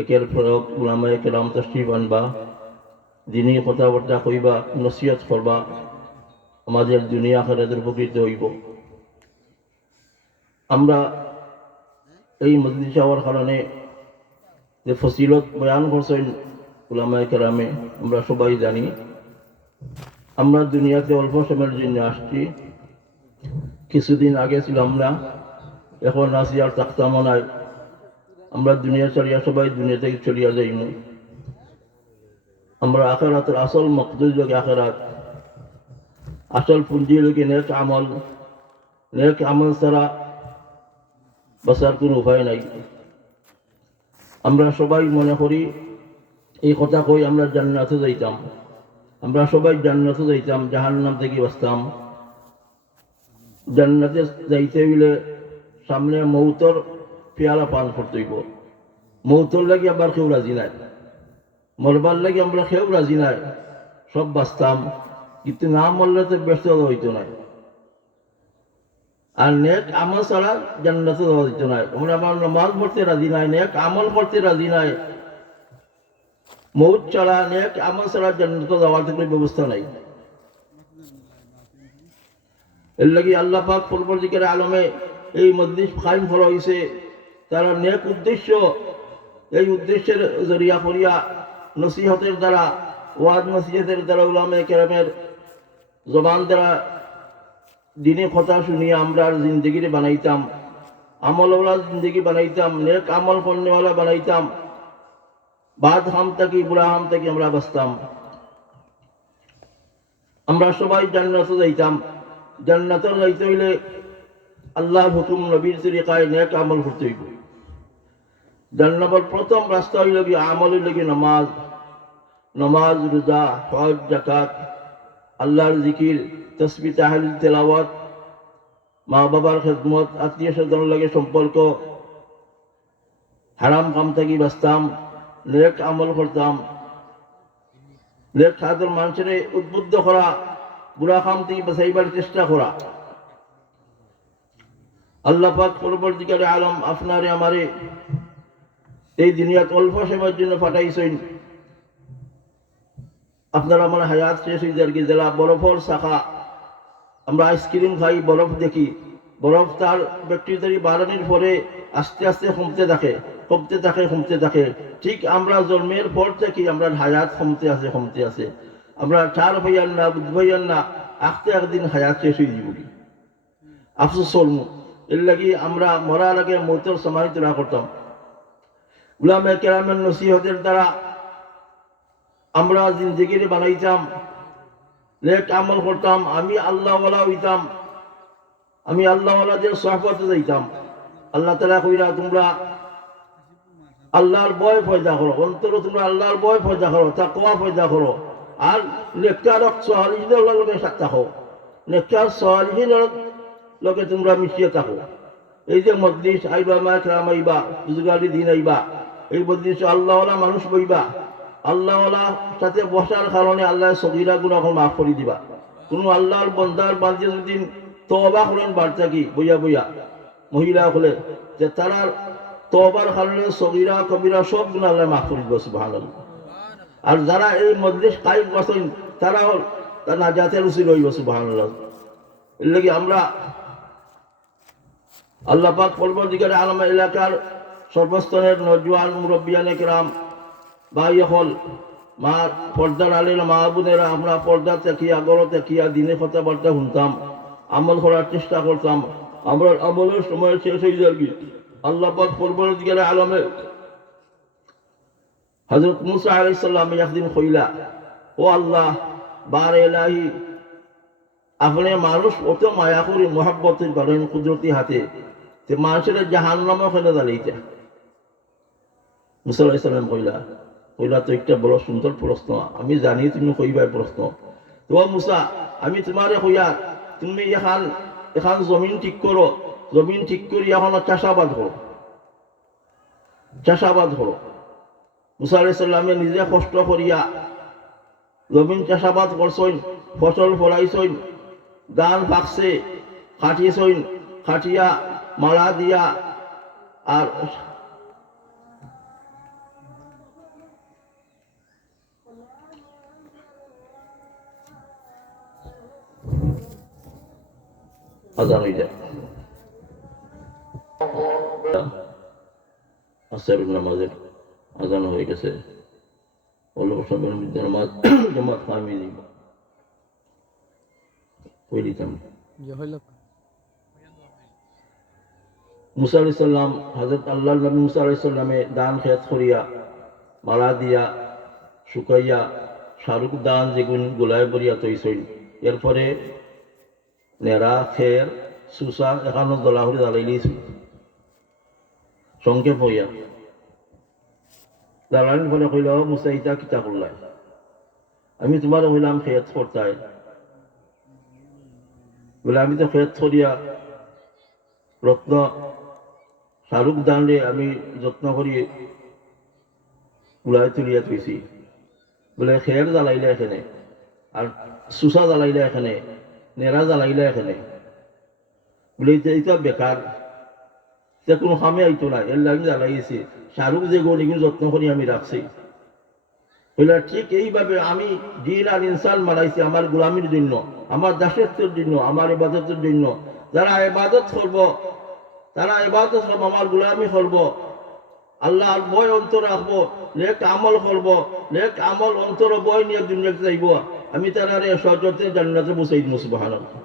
একের পর উলামায়ে কেরাম তাশরীফ আনবা, দিনী কথাবার্তা কইবা, নসিহত করবা, আমাদের দুনিয়া আখিরাতের উপকৃত হইব। আমরা এই মজলিস হওয়ার কারণে যে ফজিলত বয়ান করছেন উলামায়ে কেরামে আমরা সবাই জানি। আমরা দুনিয়াতে অল্প সময়ের জন্য আসছি, কিছুদিন আগে ছিলাম না, এখন আসি আর থাকতামও নাই। আমরা দুনিয়া ছাড়িয়া সবাই দুনিয়া থেকে চলিয়া যাইব। আমরা আখিরাতের আসল মকসুদ লোক আখিরাত, আসল পুঁজি লোকে নেক আমল। নেক আমল ছাড়া বাঁচার কোনো উপায় নাই। আমরা সবাই মনে করি এই কথা কই আমরা জান্নাতে যাইতাম, আমরা সবাই জান্নাতে যাইতাম, জাহান্নাম থেকে বাঁচতাম। জান্নাতে যাইতে হইলে সামনে মৌতর পেয়ালা পান করতে হইব। মৌতর লাগি আবার কেউ রাজি নাই, মরবার লাগে আমরা কেউ রাজি নাই, সব বাঁচতাম, কিন্তু না মরলে তো ব্যস্ত হইতো না। আর নেক আমল ছাড়া জান্নাতে যাওয়া যেত না। আমরা আমার নামাজ পড়তে রাজি নাই, নেক আমল করতে রাজি নাই। মৌত ছাড়া, নেক আমল ছাড়া জান্নাতে যাওয়ার কোনো ব্যবস্থা নাই। এর লাগি আল্লাহ পাক পরবর্তীকার আলমে এই মজলিস কায়েম করা হয়েছে। তারা নেক উদ্দেশ্য, এই উদ্দেশ্যের জরিয়া করিয়া নসিহতের দ্বারা, ওয়াজ নসিহতের দ্বারা, উলামায়ে কেরামের জবান দ্বারা দিনে কথা শুনিয়ে আমরা জিন্দগিরে বানাইতাম, আমলওয়ালা জিন্দগি বানাইতাম, নেক আমল করনেওয়ালা বানাইতাম। বাদ হাম থাকি বুড়া হাম থাকি আমরা বাঁচতাম। আমরা সবাই জান্নাতে যাইতাম। জান্নাতে যাইতে হইলে আল্লাহর হুকুম, নবীর তরিকায় নেক আমল করতে হইব। জান্নাতের প্রথম রাস্তা হইল কি আমলের লাগি নামাজ, নামাজ, রোজা, হজ, যাকাত, আল্লাহর জিকির, তাসবিহ, তাহলিল, তেলাওয়াত, মা বাবার খেদমত, আত্মীয় স্বজনের লাগে সম্পর্ক, হারাম কাম থেকে বাঁচতাম, নেক আমল করতাম, নেক সাধারণ মানুষের উদ্বুদ্ধ করা, বুড়া কাম থেকে বাঁচাইবার চেষ্টা করা। আল্লাহ পাক পরবর্তীকারে আলম আপনারে আমারে এই দুনিয়াত অল্প সময়ের জন্য পাঠাইছেন। আপনারা আমার হায়াত শেষ হয়ে যায় কি, যারা বরফর শাখা, আমরা আইসক্রিম খাই, বরফ দেখি, বরফ তার ব্যাকটেরিয়া বাড়ানোর পরে আস্তে আস্তে কমতে থাকে, কমতে থাকে, কমতে থাকে। ঠিক আমরা জন্মের পর থেকে আমরা হায়াত কমতে আছে, কমতে আছে। আমরা চার ভাইয়ান না, বুধ ভাইয়ান না, আস্তে একদিন হায়াত শেষ হয়ে যাব। আফসোস চলমু। এর লাগি আমরা মরার আগে মৌতের সময় তোলা করতাম। উলামায়ে কেরামের নসিহতের দ্বারা আমরা জিন্দগিরে বানাইতাম, নেক আমল করতাম। আমি আল্লাহওয়ালা হইতাম, আমি আল্লাহওয়ালাদের সোহবতে যাইতাম। আল্লাহ তাআলা কইরা তোমরা আল্লাহর ভয় পয়দা করো, অন্তরে তোমরা আল্লাহর ভয় পয়দা করো, তাকওয়া পয়দা করো, আর নেককার সালিহিনের লগে সাথে থাকো, নেককার সালিহিনের লগে তোমরা মিশিয়ে থাকো। এই যে মজলিস আইবা, মা কেরাম আইবা, বুজুর্গারি দিন আইবা, এই মজলিস আল্লাহওয়ালা মানুষ বইবা। আল্লাহওয়ালা সাথে বসার কারণে আল্লাহ সগীরা গুনাহ মাফ করে দিবা। কোনো আল্লাহর বান্দার বান্দি যদি তওবা করেন বাড়তা কি বইয়া বইয়া মহিলা হলে, যে তারা তওবার কারণে সগীরা কবিরা সব গুনাহ আল্লাহ মাফ করে দিবা, সুবহানাল্লাহ। আর যারা এই মজলিস কায়েম করছেন তারাও তার নাজাতের উসিলা হইব, সুবহানাল্লাহ। এর লাগি আমরা আল্লাহ পাক পরবর্তীকারে আলম এলাকার সর্বস্তরের নওজোয়ান মুরব্বিয়ানে কেরাম ভাই হল, মা পর্দার আলীর মা বোনেরা আমরা পর্দা তেকিয়া গড় তেকিয়া দিনে কথাবার্তা শুনতাম, আমল করার চেষ্টা করতাম। আমরা আমলের সময় শেষ হয়ে যাবি। আল্লাহ পাক পরবর্তীকালে আলমে হযরত মুসা আলাইহিস সালাম একদিন কইলা, ও আল্লাহ বারে ইলাহি, আপনি মানুষ অত মায়া করি মোহাব্বতের করেন কুদরতি হাতে, যে মানুষের জাহান্নামে ওখানে দাঁড়াইতে। মুসা আলাইহিস সালাম কইলা তো একটা বড় সুন্দর প্রশ্ন, আমি জানি তুমি কইবাই প্রশ্ন। তো মুসা, আমি তোমারে কইয়া তুমি এখান জমিন ঠিক করো, জমিন ঠিক করি এখন চাষাবাদ করো, চাষাবাদ করো। মুসা আলাইহিস সালামে নিজে কষ্ট করিয়া জমিন চাষাবাদ করছেন, ফসল ফলাইছেন, ধান পাকছে, খাটিয়েছেন, খাটিয়া মালা দিয়া আর আজান হয়ে যায় আসরের নামাজের আজান হয়ে গেছে। অল্প সময়ের মধ্যে নামাজ জামাত কামিয়ে দিব কই দিতাম। মুসা আলাইহিস সালাম হযরত আল্লাহর নবী মুসা আলাইহিস সালামে দান খেত করিয়া মালা দিয়া শুকাইয়া শাহরুখ দান যেগুন গোলায় বরিয়া তৈছইন। এরপরে নেড়া খের সুসা এখানো দলাহরি জ্বালাইলিয়েছি সংক্ষেপ হইয়া। জ্বালানির ফলে কইল, মুসা ইতা কিতা করলাই? আমি তোমার হইলাম খেত করতাই বলে, আমি তো খেত করিয়া রত্ন শাহরুখ দানরে আমি যত্ন করি উলাই তুলিয়া তুইছি। বলে খের জ্বালাইলে এখানে, আর সুসা জ্বালাইলে এখানে, নেড়া জ্বালাইলে এখানে, বলে এটা বেকার, সে কোনো কামে আইতো না, এর আমি জ্বালাইছি। শাহরুখ যে গোল এগুলো যত্ন করি আমি রাখছি। বলে ঠিক এইভাবে আমি জিন আর ইনসান বানাইছি আমার গোলামির জন্য, আমার দাসত্বের জন্য, আমার ইবাদতের জন্য। যারা ইবাদত করব, তারা ইবাদত করব, আমার গোলামি করব, আল্লাহর বয় অন্তর রাখবো, নেক আমল করব, নেক আমল অন্তর বয় নিয়ে দুনিয়াতে যাইব, আমি তারারে সহজতে জান্নাতে বসাই দিব সুবহানাল্লাহ।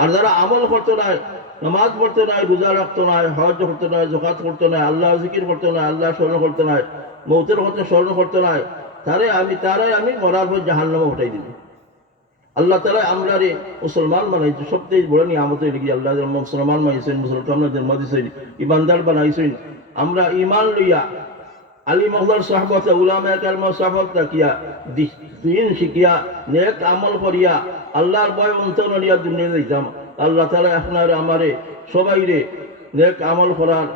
আর যারা আমল করতে নাই, নামাজ পড়তে নাই, রোজা রাখতে নাই, হজ করতে নাই, যাকাত করতে নাই, আল্লাহ জিকির করতে নাই, আল্লাহ স্মরণ করতে নাই, মৌতের কথা স্মরণ করতে নাই, তারাই আমি মরার পর জাহান্নামে উঠাই দিব। আল্লাহ তাআলা আমরা রে মুসলমান বানাইছে, সবচেয়ে বড় নিয়ামতের লিখি আল্লাহ মুসলমান বানাইছেন, মুসলমান জন্ম দিয়েছেন, ইমানদার বানাইছেন। আমরা ইমান লইয়া আলী মহদার সাহবত উলামায়ে কেরামের সাহবত তাকিয়া দিন শিখিয়া নেক আমল করিয়া আল্লাহর ভয় অন্তর নিয়া দুনিয়া যাইতাম। আল্লাহ তাআলা আপনার আমারে সবাই রে নেক আমল করার,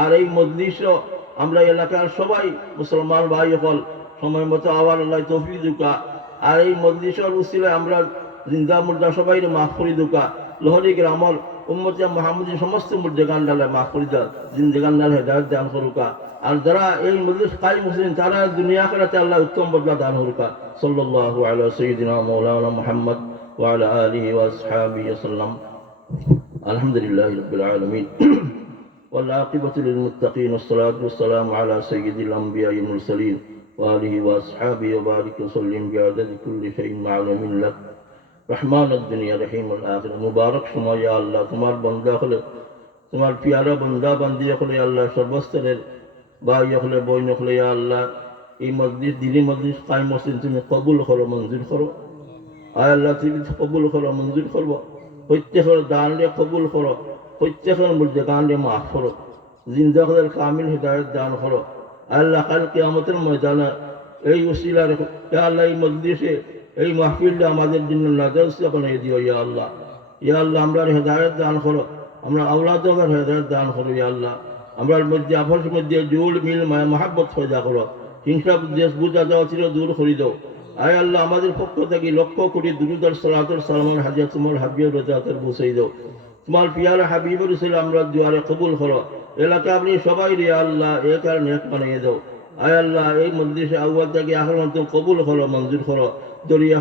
আর এই মজলিসও আমরা এলাকার সবাই মুসলমান ভাই হল সময় মতো আবার আল্লাহ তৌফিক দুকা। আর এই মজলিসের উসিলায় আমরা জিন্দা মুর্দা সবাই মাফ করি দুকা। লোহরি গ্রামর উম্মতিয়া মুহাম্মদী সমস্ত মুর্দেগান ডালে মাফ করি দা, জিন্দেগান ডাল হেদায়ত দান করুকা। আর যারা এই মজলিস কায়েম মুসলিম তারা দুনিয়া আখিরাতে আল্লাহ উত্তম বদলা দান করুকা। সাল্লাল্লাহু আলা সাইয়্যিদিনা মাওলানা মুহাম্মদ ওয়া আলা আলিহি ওয়া আসহাবিহি ওয়াসাল্লাম। আলহামদুলিল্লাহি রাব্বিল আলামিন ওয়াল আকিবাতু লিল মুত্তাকিন ওয়াসসালাতু ওয়াসসালামু আলা সাইয়্যিদিল আমবিয়া'i ওয়াল মুরসালিন ওয়া আলিহি ওয়া আসহাবিহি ওয়া বারিক ওয়া সাল্লিম বি'আদাদি কুল্লি শাইইন মা'লুমিন লাক রহমান দুনিয়া রহিম আখিরা। মুবারক সময় ইয়া আল্লাহ, তোমার বান্দা হলে, তোমার পিয়ারা বান্দা বান্দি হলে আল্লাহ, সর্বস্তরের ভাই হলে বইন হলে ইয়া আল্লাহ, এই মজলিস দিনী মজলিস কায়েম মসজিদ তুমি কবুল করো, মঞ্জুর করো। আয় আল্লাহ তুমি কবুল করো, মঞ্জুর করবো। প্রত্যেকের দান রে কবুল করো, প্রত্যেকের মধ্যে গান রে মাফ করো, জিন্দাদের কামিল হিদায়ত দান করো। আল্লাহ কাল কিয়ামতের ময়দানে এই ওসিলার ইয়া আল্লাহ এই মজলিসে এই মাহফিলটা আমাদের জন্য নাজাত বানিয়ে দিও ইয়া আল্লাহ। ইয়া আল্লাহ আমরা হেদায়ত দান করো, আমরা আওলাদের হেদায়ত দান করো ইয়া আল্লাহ। আমরার মধ্যে আপনার মধ্যে জুল মিল মায়া মহাব্বত পয়দা করো, হিংসা দেশ বুঝা দেওয়া ছিল দূর করে দাও। আয় আল্লাহ আমাদের পক্ষ থেকে লক্ষ কোটি দুরুদ আর সালাতুর সালামের হাজিয়া তোমার হাবিবের রাজাতের পৌঁছে দাও। তোমার পিয়ারা হাবিবের ছিল আমরা দুয়ারে কবুল করো। এলাকা আপনি সবাই রে আল্লাহ এ কারণে এক বানিয়ে দাও। আয় আল্লাহ এই মজলিসে আউয়াল থেকে আখির পর্যন্ত কবুল করো, মঞ্জুর করো। দুনিয়া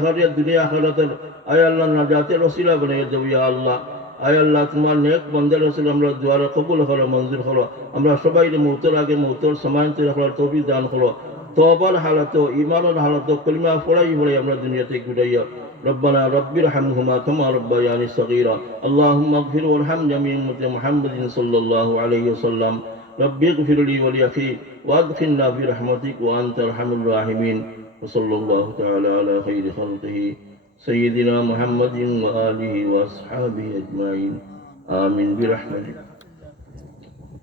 আখিরাতের আয় আল্লাহ নাজাতের ওসিলা বানিয়ে দাও ইয়া আল্লাহ। আয় আল্লাহ তোমার নেক বান্দার রাসূল আমরা দুয়ারে কবুল করো, মঞ্জুর করো। আমরা সবাই মৌতের আগে মৌতের সমায়ন্ত রাখার তৌফিক দান করো। তওবার হালাত ঈমানের হালাত কলিমা পড়াই পড়াই আমরা দুনিয়া থেকে বিদায় ربنا رب ارحمهما كما ربياني صغيرا اللهم اغفر وارحم جميع أمة محمد صلى الله عليه وسلم رب اغفر لي ولأخي وادخلنا في رحمتك وأنت أرحم الراحمين وصلى الله تعالى على خير خلقه سيدنا محمد وآله وأصحابه أجمعين آمين برحمتك